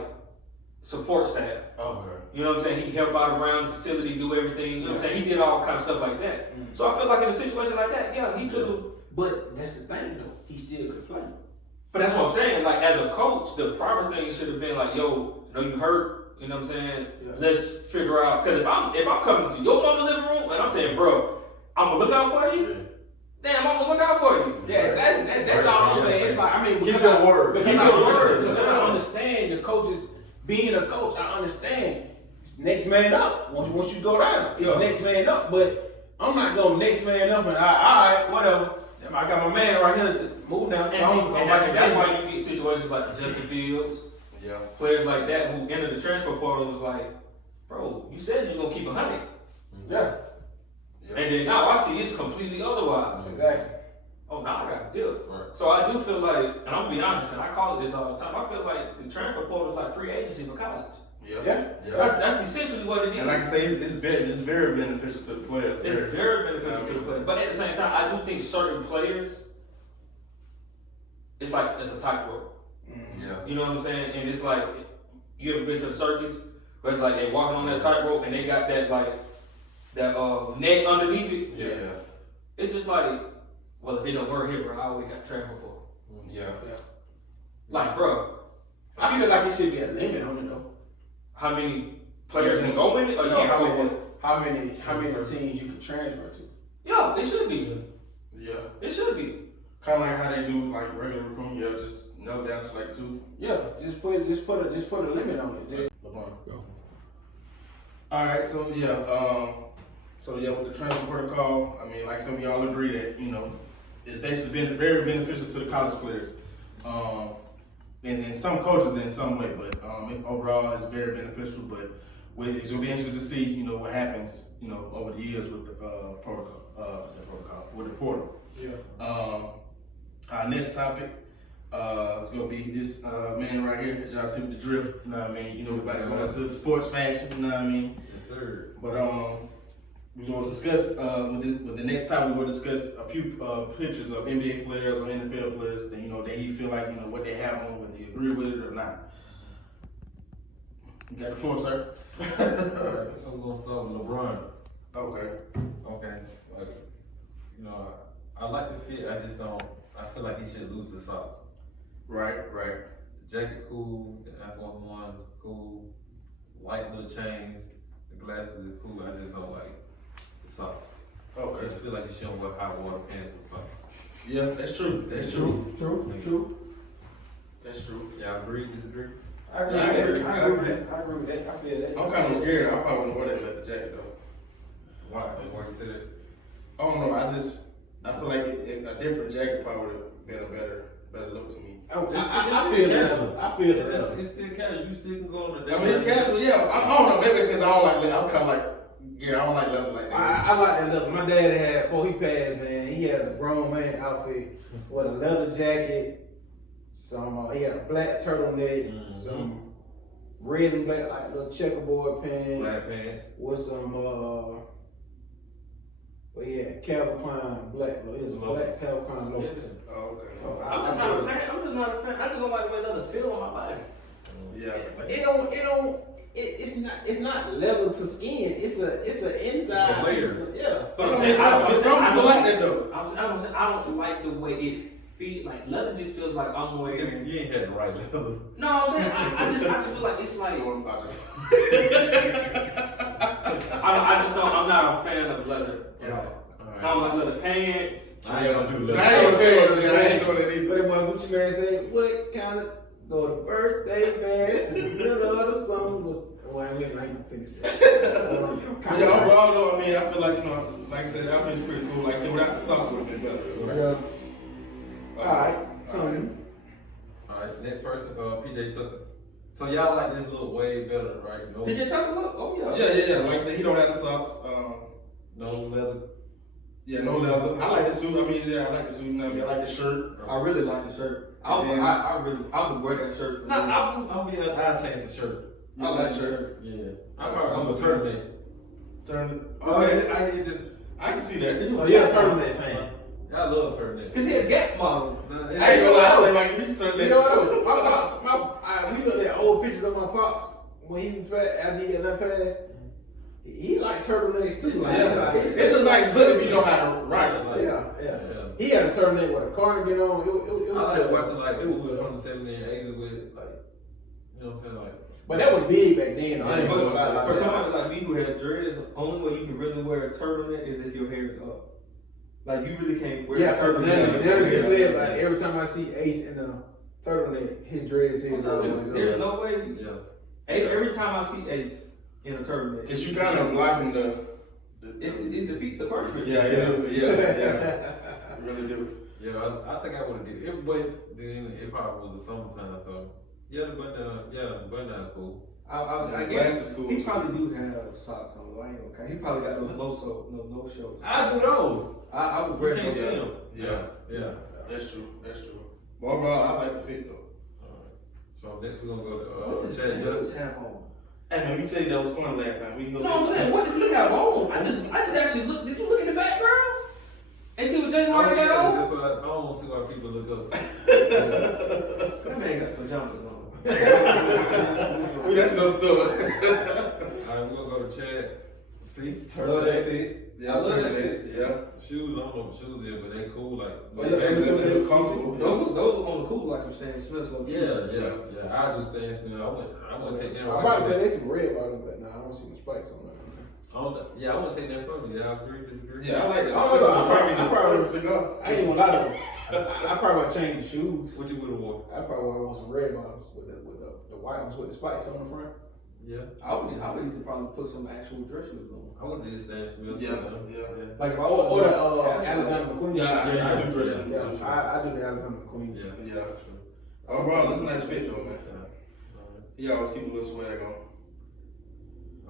support staff. Okay. You know what I'm saying? He helped out around the facility, do everything. You know what I'm saying? He did all kind of stuff like that. So I feel like in a situation like that, yeah, he could have. But that's the thing though. He still could play. But that's what I'm saying. Like as a coach, the proper thing should have been like, yo, know you hurt. You know what I'm saying? Yeah. Let's figure out. Cause if I'm coming to your mama's living room and I'm saying, bro, I'm gonna look out for you. Damn, I'm gonna look out for you. Yeah, exactly. That's all I'm saying. It's like, I mean, Keep because your word. Because Keep I your word. because I understand the coaches being a coach. I understand. It's next man up. Once you go down, it's Yeah. next man up. But I'm not going next man up and all right, whatever. I got my man right here to move down. And see, and that's why you get situations like Justin Fields, Yeah. players like that who enter the transfer portal was like, bro, you said you're gonna keep 100. Yeah, And then now I see it's completely otherwise. exactly. oh, now I got to deal. Right. So I do feel like, and I'm gonna be honest, and I call it this all the time. I feel like the transfer portal is like free agency for college. Yeah. That's essentially what it is. And like I say, it's very beneficial to the players. It's very beneficial to the player. But at the same time, I do think certain players, it's a tightrope. Yeah. You know what I'm saying? And it's like, you ever been to the circus? Where it's like they walking on that tightrope and they got that net underneath it. Yeah. It's just like, well, if it don't work here, bro, I always got transfer portal. Yeah. Like, bro, I feel like it should be a limit on it though. how many players can go in it? Or you No, can't how go many, in it? how many teams you can transfer to? Yeah, it should be. Yeah. It should be. Kind of like how they do like regular recruiting. Yeah, just nail it down to like 2. Yeah, just put a limit on it. Just, LeBron. Go. All right, so with the transfer protocol, I mean, like some of y'all agree that it's basically been very beneficial to the college players, and some coaches in some way, but overall it's very beneficial. But it's gonna be interesting to see what happens over the years with the protocol with the portal. yeah. Our next topic. It's gonna be this man right here, as y'all see with the drip. You know what I mean? Everybody going to the sports fashion. You know what I mean? Yes, sir. But we're gonna discuss with the next topic. We're gonna discuss a few pictures of NBA players or NFL players that you feel like what they have on, whether you agree with it or not. You got the floor, sir. Alright, so we're gonna start with LeBron. Okay. Okay. Like, I like the fit, I just don't. I feel like he should lose the socks. Right. The jacket cool, the F-1 cool, white little chains, the glasses is cool. I just don't like the socks. I Okay. just feel like you shouldn't wear hot water pants with socks. Yeah, that's true. That's true. True. That's true. Y'all agree, disagree? I agree with that. I agree with that. I feel that. I'm kind of scared. I probably wouldn't wear that leather jacket though. Why? Why you say that? I don't know. I feel like a different jacket probably would have been a better look to me. I feel that. I feel that. It's still casual. You still can go on the I mean, it's casual, yeah. I don't know, maybe because I don't like leather. I'm kind of like, I don't like leather like that. I like that leather. My dad had, before he passed, man, he had a grown man outfit with a leather jacket, he had a black turtleneck, some red and black, like little checkerboard pants, black pants with some, Calvin Klein black, it was a black Calvin Klein logo. Oh, okay. So I'm just not a fan. I just don't like the way leather feel on my body. Yeah. It's not leather to skin. It's a inside. It's a layer. Yeah. But Some people like that though. I don't like the way it feels. Like leather just feels like I'm wearing. You ain't had the right leather. No, I'm saying I just feel like it's like I just don't. I'm not a fan of leather at all. I don't like leather pants. I ain't gonna do leather. I ain't doing that either. But then when Gucci Man said, "What kind of go to birthday bash in the middle of the summer was?" Well, I ain't finished that. Yeah, overall though, I mean, I feel like like I said, the outfit's pretty cool. Like I said, without the socks would have been better. Yeah. All right. So. Alright, next person, PJ Tucker. So y'all like this look way better, right? No, Did you take a look? Oh yeah. Yeah. Like I said, he don't have the socks. no leather. Yeah, no leather. I like the suit. I mean, I like the suit. You know what I mean? I like the shirt. I really like the shirt. I would wear that shirt. I'll change the shirt. I like the shirt. Yeah. I'm a turtleneck. Okay. I can see that. Oh, you're a turtleneck fan. I love turtleneck. Cause he a Gap model. I ain't gonna lie. Like, you turn You know what? My pops, we looked at old pictures of my pops when he was after he got that pass. He like turtlenecks too. It's a nice look if you know how to rock it. Yeah. He had a turtleneck with a cardigan on. It I like watching like it movies was from the 70s and 80s with like, you know what I'm saying, like. But that was big back then. I ain't gonna lie. For somebody like me who has dreads, only way you can really wear a turtleneck is if your hair is up. Like you really can't wear a turtleneck. Like every time I see Ace in a turtleneck, his dreads here. There's no way. Yeah. Every time I see Ace in a turtleneck, Cause you kind of blocking it defeats the purpose. Yeah. You really do. Yeah, I think I would have did it, but then it probably was the summertime, so yeah, the button down cool. I guess he probably do have socks on. I ain't okay. He probably got those no shows. I do those. I would wear You can't those. see them. Yeah. Yeah. That's true. But overall, I like the fit though. Alright. So next we're gonna go What to does Chad James Justice. have on? Hey man, we tell you that was fun last time. We can go. No, I'm saying, what does he have on? I just actually looked. Did you look in the background and see what James Harden got on? That's why I don't want to see why people look up. That man got pajamas on. That's no story. Alright, we're gonna go to Chad. See? Love that fit. Yeah, I love that fit. Yeah. Shoes, I don't know what shoes is, but they cool. Like, Oh, yeah, they look comfortable. Those on the cool like some Stan Smiths. yeah. I do Stan Smith. I want to take them. I'm about to say they some red bottoms, but nah, I don't see the spikes on that. I want to take that from you. Y'all agree, disagree? Yeah, I like that. I don't know, I probably cigar. I ain't gonna lie to you. I probably would change the shoes. What you would have worn? I probably would want some red bottoms with the white ones with the spikes on the front. Yeah. I would either probably put some actual dress shoes on. I would have did Stan Smith. Yeah. Like if I Or the casual- Alexander McQueen. Yeah, I do dress up. Yeah, I do the Alexander McQueen. Yeah. Overall, this is a nice fit though, man. Alright. He always keep a little swag on.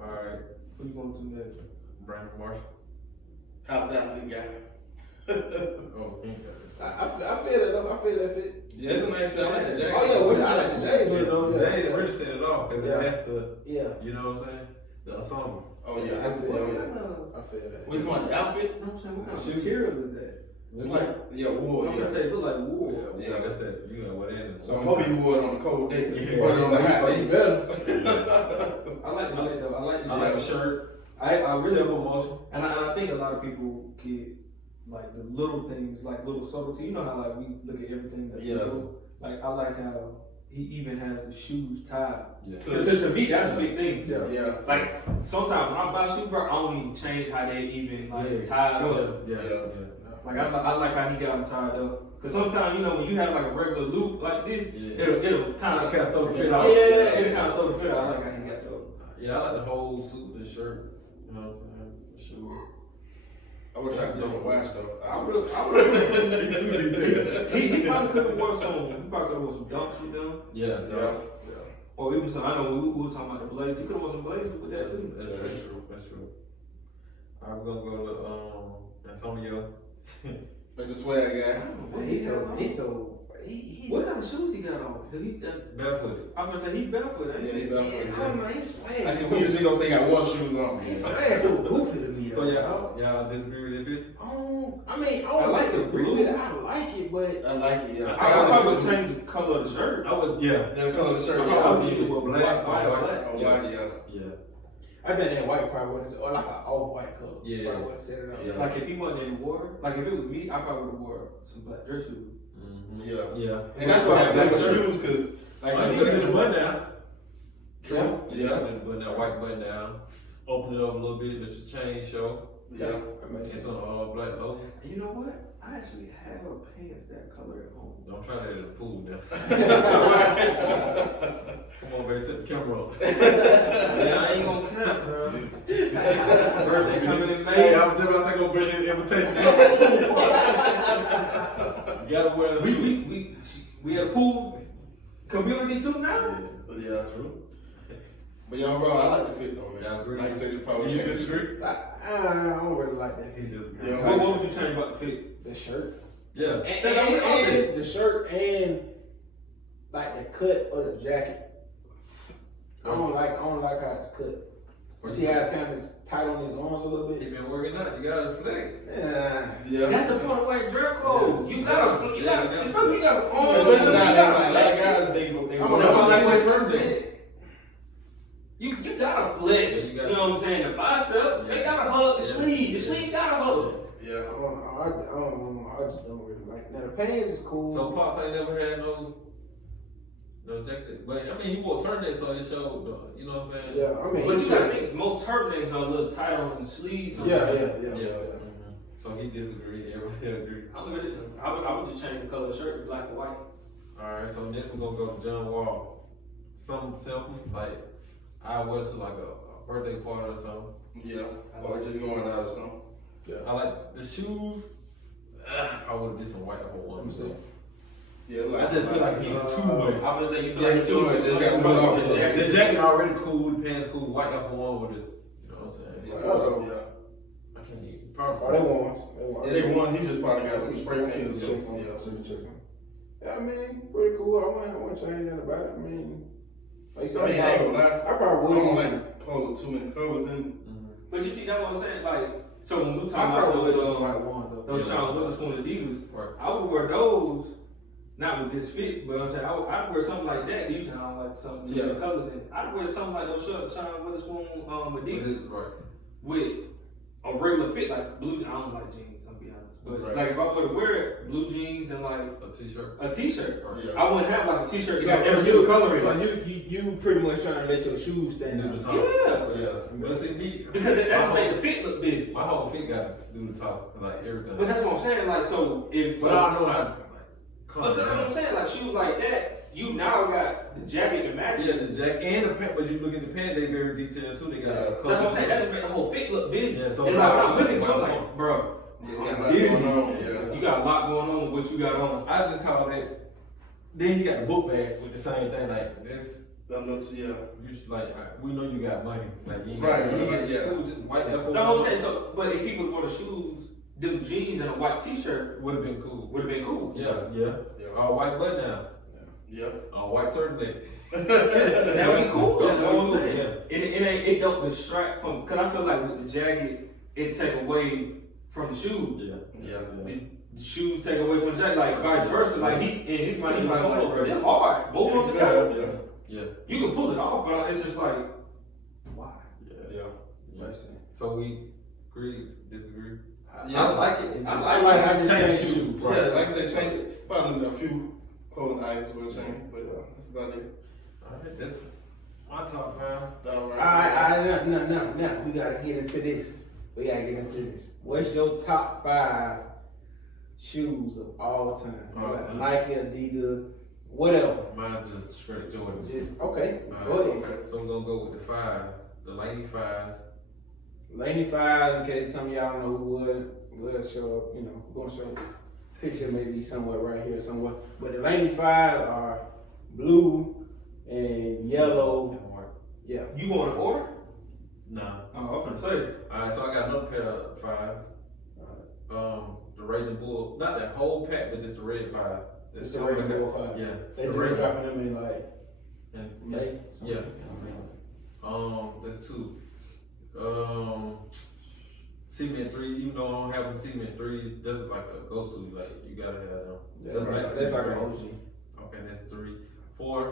Alright. Who you going to next? Brandon Marshall. House athlete guy. Oh, he got it. I feel it though. I feel that fit. Yeah, it's a nice fit. I like the jacket. Oh yeah, I like the James with it though. James really set it off because Yeah. that's the, Yeah. you know what I'm saying? The ensemble. Oh yeah, I feel yeah. I feel that. What you talking about, the outfit? You know what I'm saying? What kind of Shoes. material is that? It's like, yeah, wool, I'm gonna yeah. say it look like wool. Yeah, that's that. You got what in it. So maybe you wore it on a cold day. Yeah. You wore it on a hot day. I like the fit though. I like the I like a jacket. shirt. I really Simple motion. and I think a lot of people get like the little things, like little subtlety. You know how like we look at everything that we Yeah. do. Like I like how he even has the shoes tied. Yeah. To me, that's a big thing. Yeah. Like sometimes when I buy shoes, bro, I don't even change how they even like Yeah. tied up. Yeah. Like I like how he got them tied up. Cause sometimes you know when you have like a regular loop like this, Yeah. it'll kind of Kinda throw the fit yeah, out. it'll kind of throw the fit out. I like how he got those. Yeah, I like the whole suit, the shirt. You know what I'm saying? The shoes. I would try a different watch though. I would. He probably could have wore some. He probably could have wore some dunks with them, Yeah. Yeah. or even some. I know we were talking about the blazers. He could have wore some blazers with that too. That's true. That's true. Alright, we're gonna go to Antonio. That's the swag guy. What kind of shoes he got on? Cause he done. Barefooted. I'm gonna say he barefoot. Yeah, he barefoot. He's swag. Like we usually gonna say he got one shoes on. He's swag so goofy to me. So y'all disagree with this bitch? I I don't like like the it. blue. I like it, but I like it, yeah. I probably would change the color of the shirt. I would, yeah. The color of the shirt, I yeah. would either wear white or black. Oh, white, yeah. Yeah. I think that white probably would have, or like an off-white color. Yeah. Probably would have set it up. Yeah. Like if he wasn't in the water, like if it was me, I probably would have wore some black dress shoes. Mm-hmm. Yeah. Yeah. And that's why I say with shoes, cause like Like, you could have been the button down. True. Yeah. Button that white button down. Open it up a little bit, let your chain show. Yeah. Get some black logos. And you know what? I actually have pants that color at home. Don't try that in the pool now. Come on, baby, set the camera up. Yeah, I ain't gonna count, bro. Birthday coming in May. Hey, I was just about to say, go bring his invitation. You gotta wear the We had a pool community too now. Yeah, true. But y'all, bro, I like the fit though, man. Yeah, I agree. Like I said, you probably You change. disagree? I don't really like that He fit. disagree. Yeah. What would you change about the fit? The shirt. Yeah. And the shirt and like the cut of the jacket. I don't like how it's cut. You see how it's kind of tight on his arms a little He bit? been working out. You gotta flex. Yeah. Yeah. That's the point of wearing dress clothes. You gotta, especially you got arms. Especially now, you they gotta like flex. guys, they go. I don't know like what turns it. You gotta flex. Yeah, You you gotta- know what I'm saying? The bicep, they gotta hug the Yeah. sleeve. The sleeve gotta hug. Yeah. I don't know. I just don't really like it. Now the pants is cool. So Pops ain't never had no jacket. But I mean, he wore turtlenecks on his show. You know what I'm saying? Yeah, I mean. But you gotta think most turtlenecks are a little tight on the sleeves. Yeah. Mhm. So he disagreed. Everybody agree. I would just change the color of the shirt to black and white. All right. So next we're gonna go to John Wall. Something simple like I wear to like a birthday party or something. Yeah. Or just going out or something. I like the shoes. I would do some white upper one. So. Yeah, like I just feel like he's too much. I'm gonna say you feel Yeah, like it's too much. You gotta pull it off. The jacket already cool, the pants cool, white upper one with it. You know what I'm saying? Yeah. I can't even. Oh, they ones. They ones, he just probably got some spray I see paint. the check on. I see the check on. Yeah, I mean, pretty cool. I wouldn't change that about it. I mean, like you said, I mean, I ain't gonna lie. I I probably don't would. like clothes with too many colors in. But you see, that's what I'm saying. Like, so when we I talk probably about would those, just like one though. those Sean Witherspoon Adidas, Right. I would wear those, not with this fit, but I'm saying I'd wear something like that. You said I don't like something with the colors in it. I'd wear something like those Sean Witherspoon Adidas Right. with a regular fit, like blue. I don't like jeans, I'll be honest. But Right. like if I were to wear blue jeans and like A t-shirt. a t-shirt, Yeah. I wouldn't have like a t-shirt So that got every single color in it. you pretty much trying to let your shoes stand Do the out. top. Yeah. Yeah. But see me, Because that's my made whole- the fit look busy. My whole feet got to do the top, like everything. But that's what I'm saying. Like so, if But I know how to calm but that's what I'm down. saying. Like shoes like that, you now got the jacket to match Yeah, it. the jacket and the pant, but you look at the pant, they very detailed too. They got Yeah. That's what I'm saying. That just made the whole fit look busy. Yeah, so it's like when now- I'm looking at you, I'm like, bro, Yeah, got a I'm lot busy. going on, yeah. You got a lot going on with what you got on. I just call that. Then he got the book bag with the same thing. Like this, That looks, yeah. you should, like we know you got money. Like you ain't Right, got money. yeah. It's cool, just white. No, I'm saying so. But if people wore the shoes, them jeans and a white T-shirt would have been cool. would have been cool. Yeah, yeah. All white button down. Yeah. All white turtleneck. That would be cool. Yeah, That's that'd what be I'm cool, saying. yeah. It don't distract from. Cause I feel like with the jacket, it take away from the shoes. Yeah, Yeah. The shoes take away from the jacket, like vice versa. Like he and his mind, he's like, bro, it's hard. Both of them together. Yeah. Yeah. You can pull it off, but it's just like, why? Yeah. Makes sense. So we agree, disagree. Yeah. I like it. It's I just- like how you change change shoes. Yeah, like I said, change, probably a few clothing items will change, but that's about it. All right, that's My top five. All Alright, no. We gotta get into this. What's your top 5 shoes of all time? All Like time. Nike, Adidas, whatever. mine just straight Jordans. Just, okay, All go right. ahead. So we're gonna go with the fives, the lady fives. Laney 5, in case some of y'all know who would show up, we're gonna show a picture maybe somewhere right here somewhere. But the Laney 5 are blue and yellow. and white. Yeah. You want to order? Nah. Oh, I'm gonna say. Alright, so I got another pair of fives. The Raging Bull, not that whole pack, but just the red five. It's the Raging Bull 5. Yeah. They the just Raging- dropping them in like and, May. yeah. That's 2. Cement 3, even though I don't have them Cement 3, that's like a go-to. Like you gotta have them. Yeah, Them that's Cement like an 3. OG. Okay, that's 3. 4.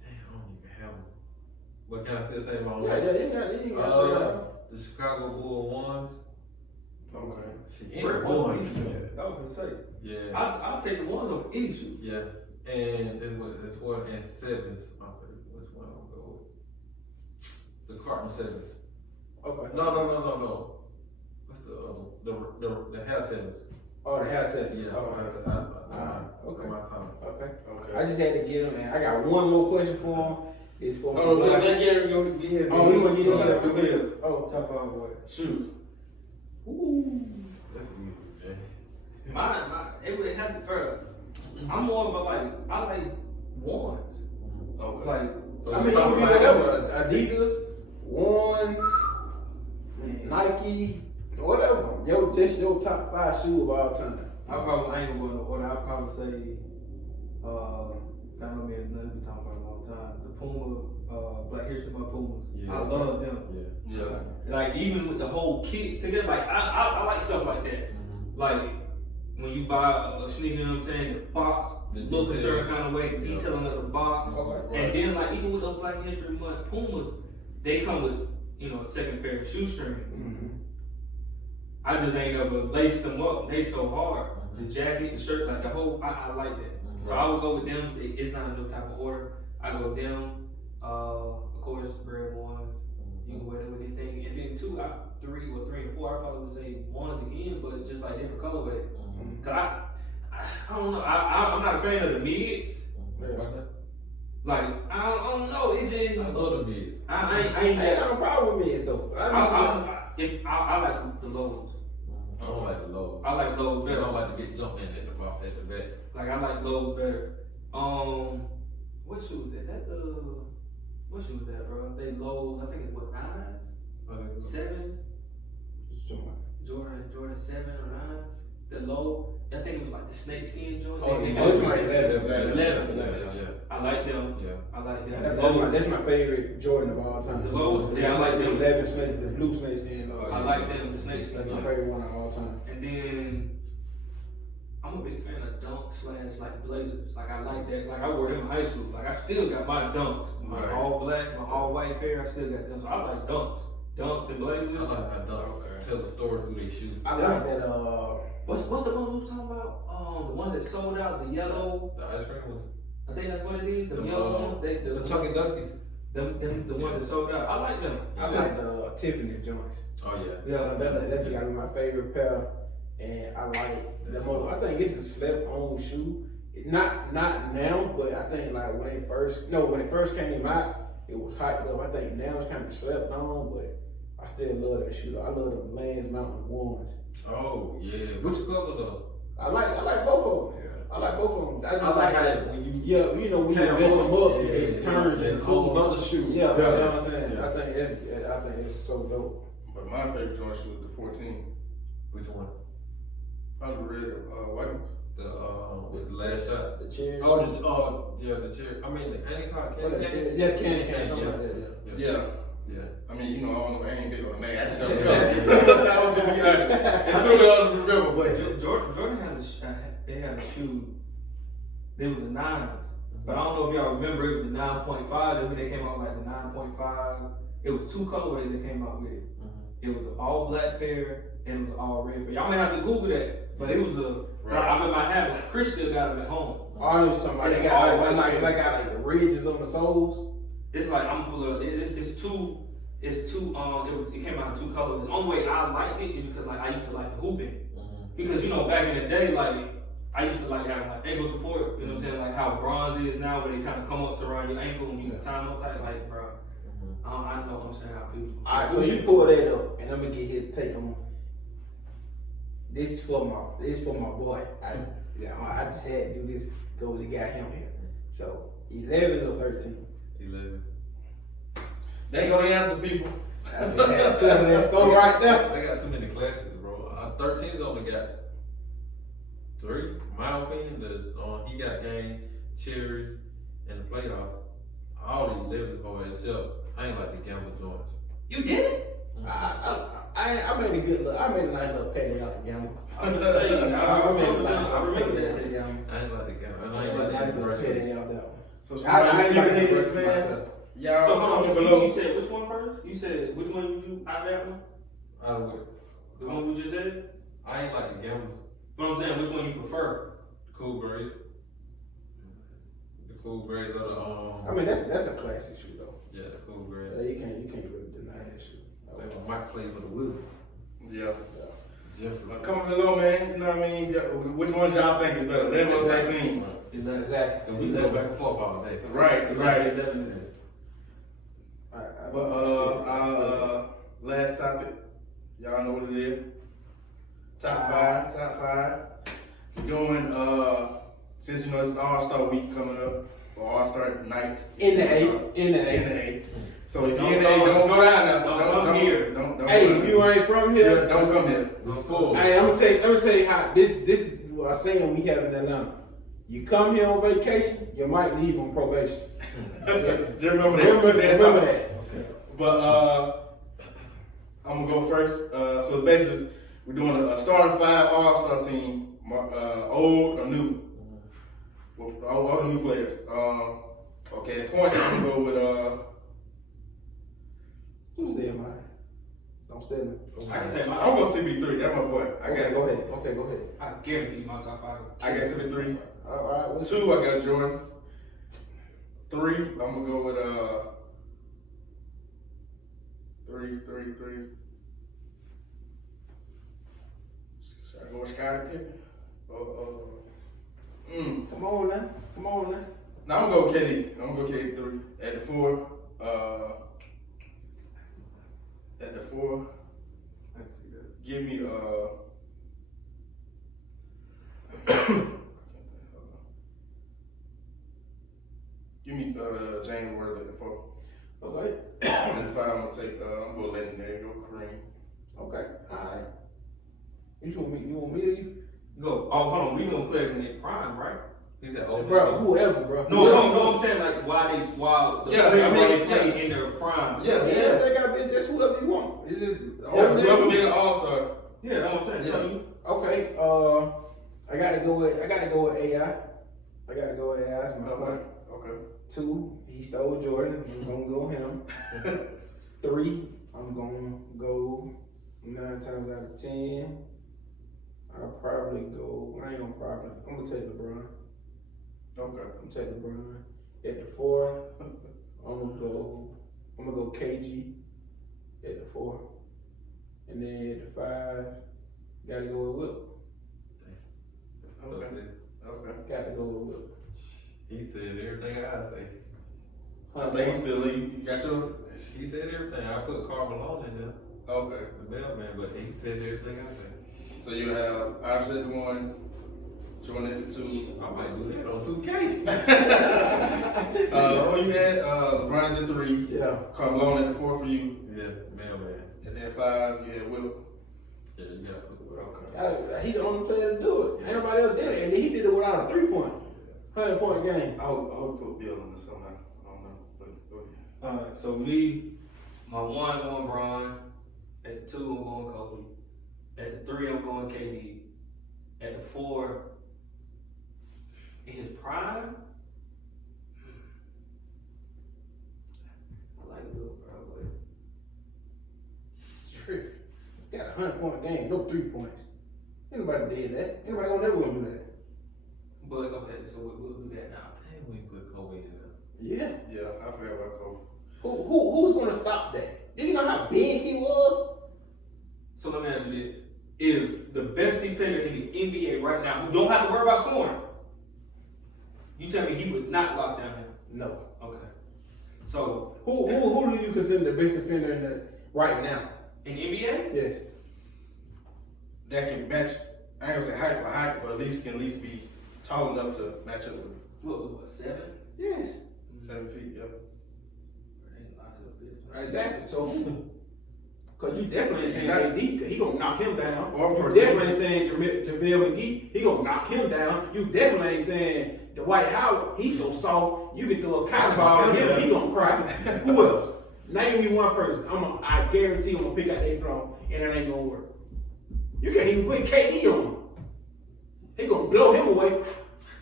Damn, I don't even have them. What can I still say about Yeah, them? you got The Chicago Bull ones. Okay. See, Bro, any what ones. I was gonna say. Yeah. I'll take the ones over any shoe. Yeah. And then what? That's 4 and 7s. Okay, which one I'll go with? The Carton 7s. Okay. No. What's the other one? The hair 7s. Oh, the hair set. Yeah. Okay. My time. Okay. Okay. I just had to get them, and I got one more question for him. It's for Oh, my let Gary go get Oh, you want to get into Go ahead. that? Oh, top 5 what? Shoes. Ooh. That's easy, man. It would have to, bro. I'm more of a I like ones. Okay. Like, So I mean, top it could be 5 whatever. Adidas, ones, Nike, whatever. Just your top 5 shoe of all time. I ain't gonna go in order. I'll probably say, I know me and nothing we talking about a long time. The Puma, Black History Month Pumas. Yeah. I love them. Yeah. Yeah. Like even with the whole kit together, like I like stuff like that. Like when you buy a sneaker, you know what I'm saying, the box The look a detail. certain kind of way, the Yeah. detailing of the box. Okay. And then like even with those Black History Month Pumas, they come with, a second pair of shoestrings. Mm-hmm. I just ain't ever laced them up. They so hard. The jacket, the shirt, like the whole, I like that. So I would go with them. It's not in no type of order. I go with them. Of course, the red ones. You can wear them with anything. And then 3 and 4, I probably would say ones again, but just like different colorway. Cause I don't know. I'm not a fan of the mids. Like I don't know. It just I love the mids. I ain't I ain't that. got no problem with it though. I like the lows. I don't like the lows. I like lows I better. don't like to get jumped in at the back. Like I like lows better. What shoe was that? What shoe was that, bro? They lows. I think it's what 9s, 7s. Jordan 7 or 9. The low, I think it was like the snakeskin joint. Oh, They yeah, got those my 11. 11. I like them. Yeah. I like them. That's my favorite Jordan of all time. The low, yeah, I like them. 11 snakes, the blue snakes in. I like them, the snakeskin That's my joint. favorite one of all time. And then I'm a big fan of dunks / like blazers. Like I like that. Like I wore them in high school. Like I still got my dunks, my Right. all black, my all white pair. I still got them. So I like dunks and blazers. I like how dunks tell the story through they shoe. I like that. What's the one we were talking about? The ones that sold out, the yellow. The ice cream was I think that's what it is. The the yellow ones. the Chunky Duckies. The ones that sold out. I like them. I like the Tiffany joints. Oh yeah. Yeah. That's gotta be my favorite pair, and I like the most. I think it's a slept-on shoe. Not now, but I think like when it first came out, it was hyped up. I think now it's kind of slept on, but I still love that shoe. I love the Lance Mountain ones. Oh yeah. Which color though? I like both of them. I like both of them. I just like how when you when you tear mess them them up, up, yeah, it turns it's into a whole nother shoe. Yeah, you know Yeah. what I'm saying. Yeah. I think it's so dope. But my favorite Jordan shoe was the 14. Which one? Probably the red white ones. The with the last shot. The cherry. The cherry. I mean the Anaconda Oh, the candy. cherry. Yeah, candy, Yeah. something like that. Yeah. Yeah. Yeah. I mean, I don't know, I ain't big on the name. I just know the colors. I was just be honest. It's too hard to remember, but Jordan had they had a shoe. There was a 9s, but I don't know if y'all remember. It was a 9.5. Then when they came out like the 9.5, it was 2 colorways they came out with. It was an all black pair and it was an all red pair. Y'all may have to Google that, but it was a. Right. I remember I had it. Like Chris still got them at home. I know what you're talking about. They It's got all like white. like the ridges on the soles. It's like I'm full of it's two. It came out in 2 colors. The only way I liked it is because like I used to like the hooping. Because back in the day, like I used to like having like ankle support, you know what I'm saying? Like how bronze is now, where they kind of come up to around your ankle and you can tie them up tight, like, bro. I know what I'm saying, how people. Alright, so you pull that up, and I'm gonna get his take on. This is for my boy. I just had to do this because we got him here. So 11 or 13. 11. they go the answer, people. That's it. 7. Let's go right there. They got too many classes, bro. 13's only got 3. In my opinion, he got game, cherries, and the playoffs. All the 11s are except I ain't like the gamble joints. You did it? I made a good look. I made a nice little petty out the gambles. I'm gonna say, I made a remember nice that. little petty out the gambles. I ain't like the gamble. And I I made ain't a like nice the little petty expressions. out that one. So I like like heads, the man. myself. Y'all So hold comment on, below. you said which one first? You said which one would you out of that one? Out of what? The one we just said? I ain't like the gambles. But I'm saying which one you prefer? The cool grades. The cool grades are the I mean that's a classic shoe though. yeah, the cool grades. You can't really deny that shoe. Like when Mike played for the Wizards. Yeah. Jeffrey. But comment below, man. You know what I mean? Which ones y'all think is better, 11 or 13? Exactly. And we go back and forth all day. Right. 11. But our last topic, y'all know what it is. Top five. We're doing since it's All-Star week coming up, or All-Star night. In the A. So if you're in the A, don't go down there. Don't come here. Don't Hey, come if you ain't from here, don't come here. Before. Hey, let me tell you how this is what I'm saying we have in Atlanta. You come here on vacation, you might leave on probation. Just remember that. Remember that. But I'm gonna go first. So it's basically we're doing a starting 5 All-Star team, old or new, with all the new players. Okay, at points I'm gonna go with Don't stay in mine. Don't stay in I can say my. I'm gonna CB3. That's my boy. Okay, go ahead. Okay, go ahead. I guarantee you my top 5. I got CB3. All right. What's 2, I got Jordan. 3, I'm gonna go with 3. Should I go with Scottie Pippen? Come on now. No, I'm gonna go KD. I'm gonna go KD 3. At the 4, Let's see that. give me give me James Worthy at the 4. Okay. And at the 5, I'm gonna take I'm gonna go legendary, go Kareem. Okay, alright. You want me to leave? Go. Oh, hold on. We doing players in their prime, right? He said, oh, Bro, whoever, bro. No, I'm saying like while the players play in their prime. Yeah, Yes, they got that's whoever you want. It's just whoever made an all-star. Yeah, that's what I'm saying. Yeah. Okay, I gotta go with AI. I gotta go with AI. That's my point. Okay. 2, he stole Jordan. I'm gonna go him. 3, I'm gonna go 9 times out of 10. I'll probably go. I ain't gonna probably. I'm gonna take LeBron. Okay. I'm gonna take LeBron. At the 4, I'm gonna go KG. At the 4, and then at the 5, gotta go with Will. Okay. Gotta go with Will. He said everything I say. I think he still leave. You got your. He said everything. I put Carl Malone in there, Okay. the mailman, but he said everything I said. So you have Iverson at the 1, Jordan at the 2. I might do that on 2K. Who you had? LeBron at the 3. Yeah. Carmelo at the 4 for you. Yeah, mailman. And then 5, you had Will. Yeah, you gotta put Okay. He the only player to do it. Ain't nobody else did it, and he did it without a 3-point, 100-point game. I'll put Bill on this somehow. I don't know. But go ahead. Alright, so me, my 1 going Bron. At the 2, I'm going Kobe. At the 3, I'm going KD. At the 4, in his prime, I like Will, bro. Tripping. Got a 100-point game, no 3 points. Anybody did that? Anybody gonna never gonna do that? But okay, so we'll do that now. Damn, we put Kobe in there. Yeah. Yeah, I forgot about Kobe. Who's gonna stop that? Do you know how big he was? So let me ask you this. If the best defender in the NBA right now, who don't have to worry about scoring, you tell me he would not lock down him? No. Okay. So, Who do you consider the best defender in the right now? in the NBA? Yes. That can match. I ain't gonna say height for height, but at least can be tall enough to match up with What, 7? Yes. 7 feet. Yeah. Exactly. So, cause you definitely ain't saying AD, cause he gonna knock him down. Or You definitely ain't saying JaVale McGee, he gonna knock him down. You definitely ain't saying Dwight Howard, he's so soft, you can throw a cotton ball at him, he gonna cry. Who else? Name me one person. I guarantee I'm gonna pick out their phone and it ain't gonna work. You can't even put KD on him. He gonna blow him away.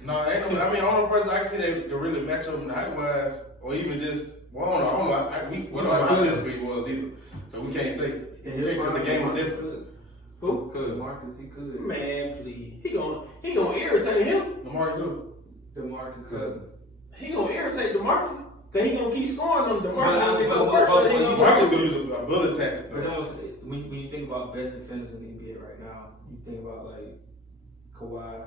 No, ain't no. I mean, only person I can see that really match up in height wise, or even just. Well, I don't know. We don't know how physical he was either, so we can't say. Because the game was different. Who? Marcus, he could. Man, please. He gonna irritate him. DeMarcus who? DeMarcus Cousins. He gonna irritate DeMarcus. Cause he gonna keep scoring on DeMarcus. But He so but frustrated, he gonna- DeMarcus gonna use a bullet tactic. But when you think about best defenders in the NBA right now, you think about like Kawhi,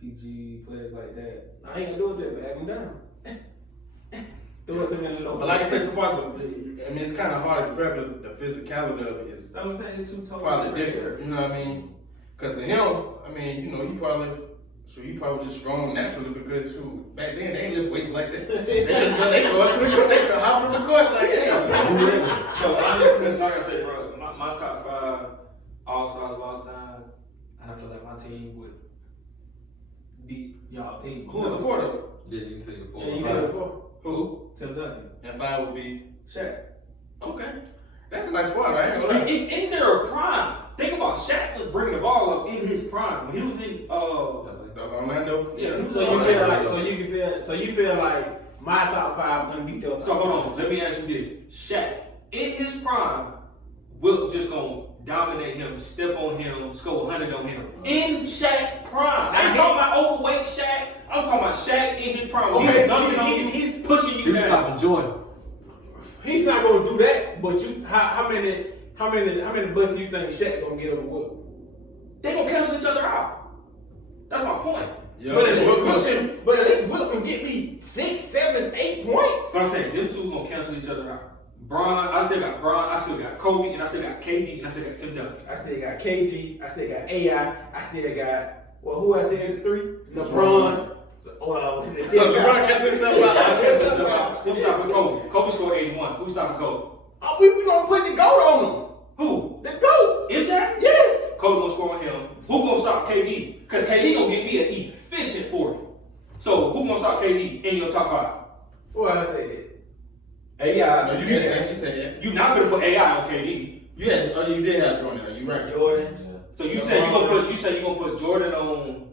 PG, players like that. I ain't gonna do it there, back him down. Throw it to me in the low. But like I said, so far, I mean, it's kind of hard to compare because the physicality of it is I'm saying it's 2 totally probably different. You know what I mean? Because to him, I mean, you know, you probably just strong naturally because back then they ain't lift weights like that. They could hop on the court like that. So honestly, like I said, bro, my top 5 all-stars of all time, I feel like my team would beat y'all team. Who was the 4 though? Yeah, you can say the 4. Yeah, you said it before. Who? Tim Duncan. And 5 would be Shaq. okay. That's a nice squad, right? Ain't gonna lie. In their prime. Think about Shaq was bringing the ball up in his prime. When he was in Orlando. yeah, he was So in you feel Orlando. like so you feel like my top 5 gonna beat your top So hold 5. on, let me ask you this. Shaq, in his prime, Wilt just gonna dominate him, step on him, score 100 on him. In Shaq prime. I ain't talking about overweight Shaq. I'm talking about Shaq in his prime. Okay, He's pushing you You down. stopping Jordan. He's not gonna do that, but how many buckets you think Shaq gonna get over Wilt? They gonna cancel each other out. That's my point. Yeah, But at least Wilt can get me 6, 7, 8 points. So I'm saying them two gonna cancel each other out. I still got Kobe, and I still got KD, and I still got Tim Duncan. I still got KG, I still got AI, I still got who I said at 3? LeBron. Well, LeBron can't say something about Who's stopping Kobe? Kobe scored 81. Who's stopping Kobe? we gonna put the goat on him. Who? The GOAT. MJ? Yes. Kobe gonna score on him. Who gonna stop KD? Because KD gonna get me an efficient 40. So who gonna stop KD in your top 5? What I said. AI. No, you said that. You not gonna put AI on KD. You did have Jordan. Are you right? Jordan. Yeah. So you said you gonna put Jordan on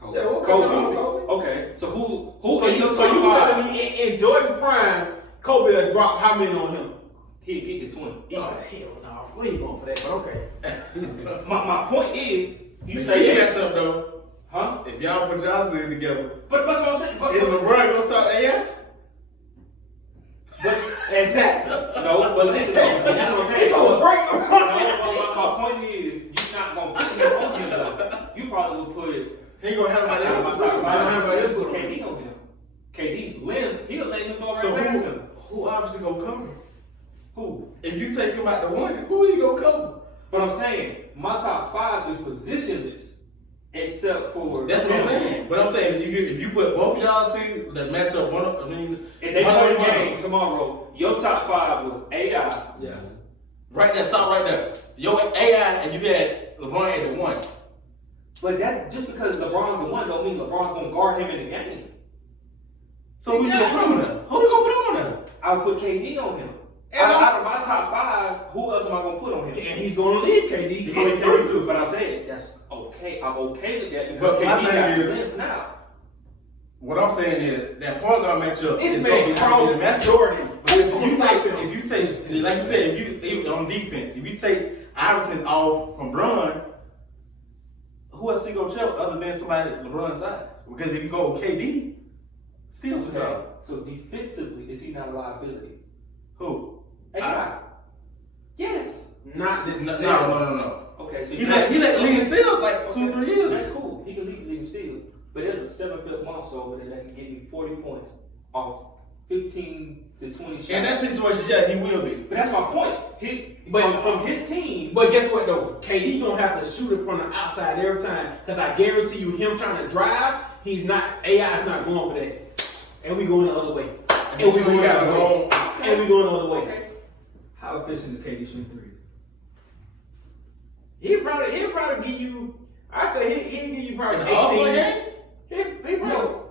Kobe. Yeah, what Kobe. Okay. So who So in you your top 5? telling me in Jordan prime, Kobe will drop how many on him? He'll get his 20. Oh hell no, we ain't going for that. But okay. My point is, you Say you say match up though. huh? If y'all put y'all in together, But that's what I'm saying. is LeBron gonna stop AI? But exactly. No, but listen, that's what I'm saying. He gonna break No, but my point is, you're not gonna put him on him though. You probably will put He ain't gonna have nobody I'm else. talking about Everybody else put put KD on him. KD's length, he'll let him go right So past him. who obviously gonna cover? Who? If you take him out the one, who you gonna cover? But I'm saying, my top 5 is positionless. Except for That's what I'm saying. But I'm saying if you put both of y'all two that match up if they play the game tomorrow, your top 5 was AI. Yeah. right there, stop right there. Your AI and you got LeBron at the one. But that just because LeBron's the one don't mean LeBron's gonna guard him in the game. So who you gonna put on there? Who you gonna put on there? I would put KD on him. And Out of my top 5, who else am I gonna put on him? And he's gonna leave KD. He's gonna be 32. But I'm saying that's okay. I'm okay with that because But my KD thing got is- length now. What I'm saying is that point guard matchup This is man gonna crossed be the matchup. Jordan. But if you take, like you said, if you on defense, if you take Iverson off from Bron, who else he gonna check other than somebody LeBron's size? Because if you go with KD, still too tall. So defensively, is he not a liability? Who? AI. Yes. Not No, necessarily. no. Okay. So He let the league steal like 2 or 3 years. That's cool. He can lead the league still. But there's a 7-foot monster over there that can give me 40 points off 15 to 20 shots. In that situation, yeah, he will be. But that's my point. From his team. But guess what though? KD gonna have to shoot it from the outside every time. Cause I guarantee you, him trying to drive, he's not. AI is not going for that. And we going the other way. And we going the other way. And we going the other way. Okay. How efficient is KD shooting threes? He'll probably give you. I say he'll give you probably In the All-Star 18. game? He probably. No.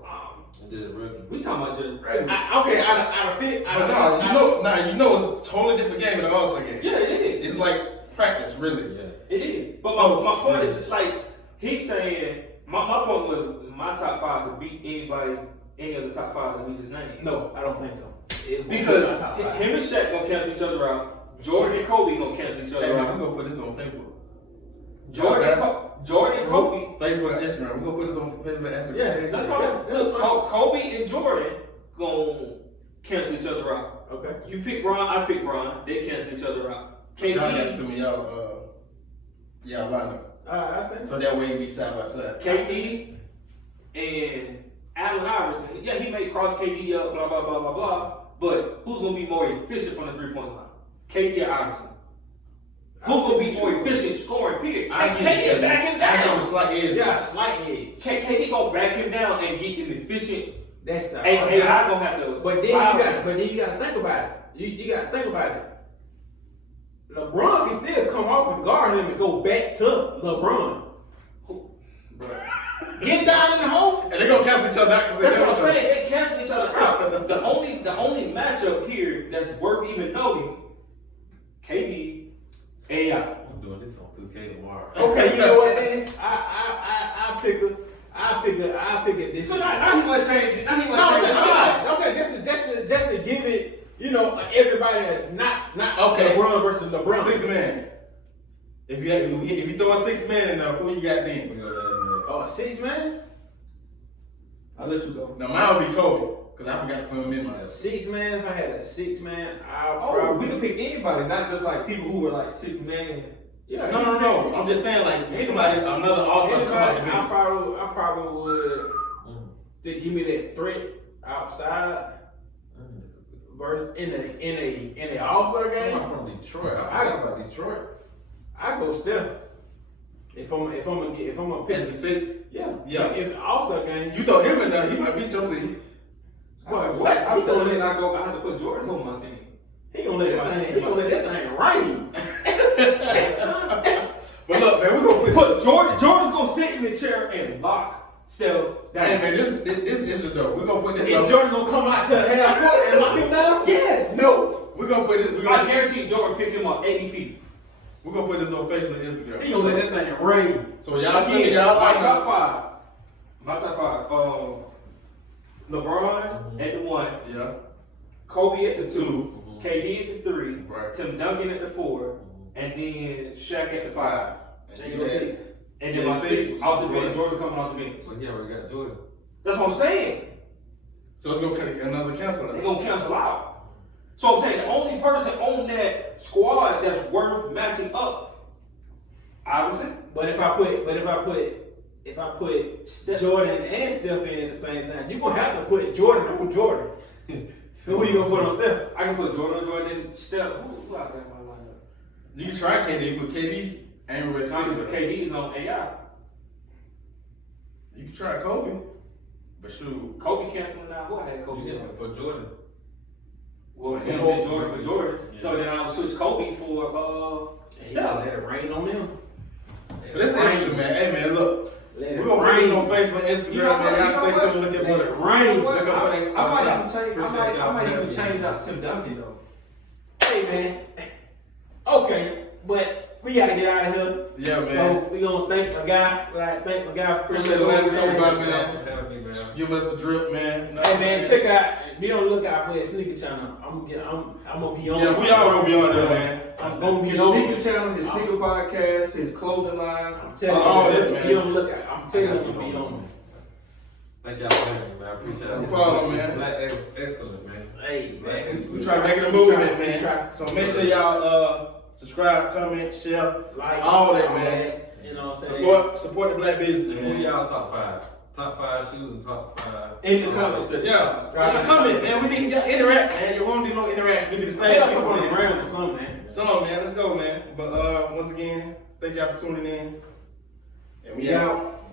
Just rookie. We talking about just regular. Okay, out of fit. But you know it's a totally different game in the All-Star game. Yeah, it is. It's like practice, really. Yeah. It is. But So- my point is, it's like, he's saying, my point was, my top 5 could beat anybody, any of the top 5 that we just named. No, I don't think so. Because him and Shaq gonna cancel each other out. Jordan and Kobe gonna cancel each Hey other man, out. we're gonna put this on Facebook. Jordan and Kobe. Facebook and Instagram. We're gonna put this on Facebook and Instagram. Yeah, That's fine. Look, Kobe and Jordan gonna cancel each other out. Okay. You pick Bron, I pick Bron. They cancel each other out. Y'all got to KD, send me y'all lineup. I say. So that way you be side by side. KD, and Allen Iverson. Yeah, he may cross KD up, blah blah blah blah blah. But who's gonna be more efficient from the 3-point line? KD or Iverson? Who's gonna be more efficient scoring? Period. KD back him I give him a down. slight edge. Yeah, slight edge. KD gonna back him down and get him efficient. That's the. AI gonna have to. But then you gotta think about it. You gotta think about it. LeBron can still come off and guard him and go back to LeBron. Get down in the hole. And they're gonna cancel each other out because That's what I'm saying. They cancel each other out. The only matchup here that's worth even noting: KD, AI. I'm doing this on 2K tomorrow. Okay, you know what? Then I pick a different. So now he want to change it. Now he No, want I'm to saying, change it. just to give it, you know, everybody not Okay. LeBron versus LeBron. 6 man. If you throw a 6 man in there, who you got We then? go down Oh, 6 man? I'll let you go. Now mine would be Kobe because I forgot to put him in my. 6 man. If I had a 6 man, I'll Oh, probably. we can pick anybody, not just like people who were like 6 man. Yeah. No. I'm just saying like if somebody another all-star come out Anybody, the bench. I probably would. Mm. To give me that threat outside versus in a All-Star game. Someone from Detroit. I forgot about Detroit. I go Steph. If I'm gonna pick As the 6. yeah. Yeah. If All-Star game, You throw him in there, he might beat your team. what? I He gonna thought let I have to put Jordan on my team. He gonna let that thing rain. But look, man, we gonna Put Jordan's gonna sit in the chair and lock Steph down. Hey man, this is though. We're gonna put this. Is Jordan gonna come out to the half court and lock him down? Yes, no. We're gonna put this. I guarantee Jordan pick him up 80 feet. We're gonna put this on Facebook and Instagram. He gonna let that thing rain. So y'all see y'all my like top five. My top five. LeBron at the 1. Yeah. Kobe at the 2. KD at the 3. Right. Tim Duncan at the 4. And then Shaq at the 5. And you go 6. And then my 6 off the bench. Jordan coming off the bench. So yeah, we got Jordan. That's what I'm saying. So it's gonna another cancel They're out. gonna cancel out. So I'm saying the only person on that squad that's worth matching up, obviously. But if I put Jordan and Steph in at the same time, you're gonna have to put Jordan over Jordan. Who you gonna put on Steph? I can put Jordan on Jordan and Steph. Who I got in my lineup? You can try KD, but KD ain't ready to Not stick because with it. KD is on AI. You can try Kobe, but shoot. Kobe canceling out. Who I had Kobe Yeah, on? for Jordan. Well, since it's Jordan for Jordan, so then I'll switch Kobe for He gonna let it rain on them. But that's interesting, man. Hey man, look. Let We're it gonna put this rain. on Facebook, Instagram, You know man. what? Y'all You know stay what? tuned, looking for Let the it rain. Look up for that. I might even change. Appreciate I might y'all even having change me. out Tim Duncan though. Hey man. Okay, but we gotta get out of here. Yeah, man. So we gonna thank my guy. Thank my guy for Appreciate it, ladies. coming Everybody, over, man. Have me, man. Give us the drip, man. Hey man, check out. Be on the lookout for his sneaker channel. I'm gonna be on. Yeah, we all gonna be on there, man. I'm gonna be His on. sneaker channel, his sneaker podcast, his clothing line. I'm telling all you, that, man. be on the lookout. I'm telling you, be on. Thank y'all for having me, man. I appreciate it. No problem, man. Black excellent, man. Hey man, We try to make it a movement, We man. try- So make sure y'all subscribe, comment, share, like all that, man. You know what I'm saying? Support the black business, Who man. y'all top 5? Top 5 shoes and top 5. In the comments section. Yeah, y'all comment, man. We need to interact, man. You won't do no interaction. We be the Say same us people, on the man. ground or something, man. So, man, let's go, man. But once again, thank y'all for tuning in. And we out.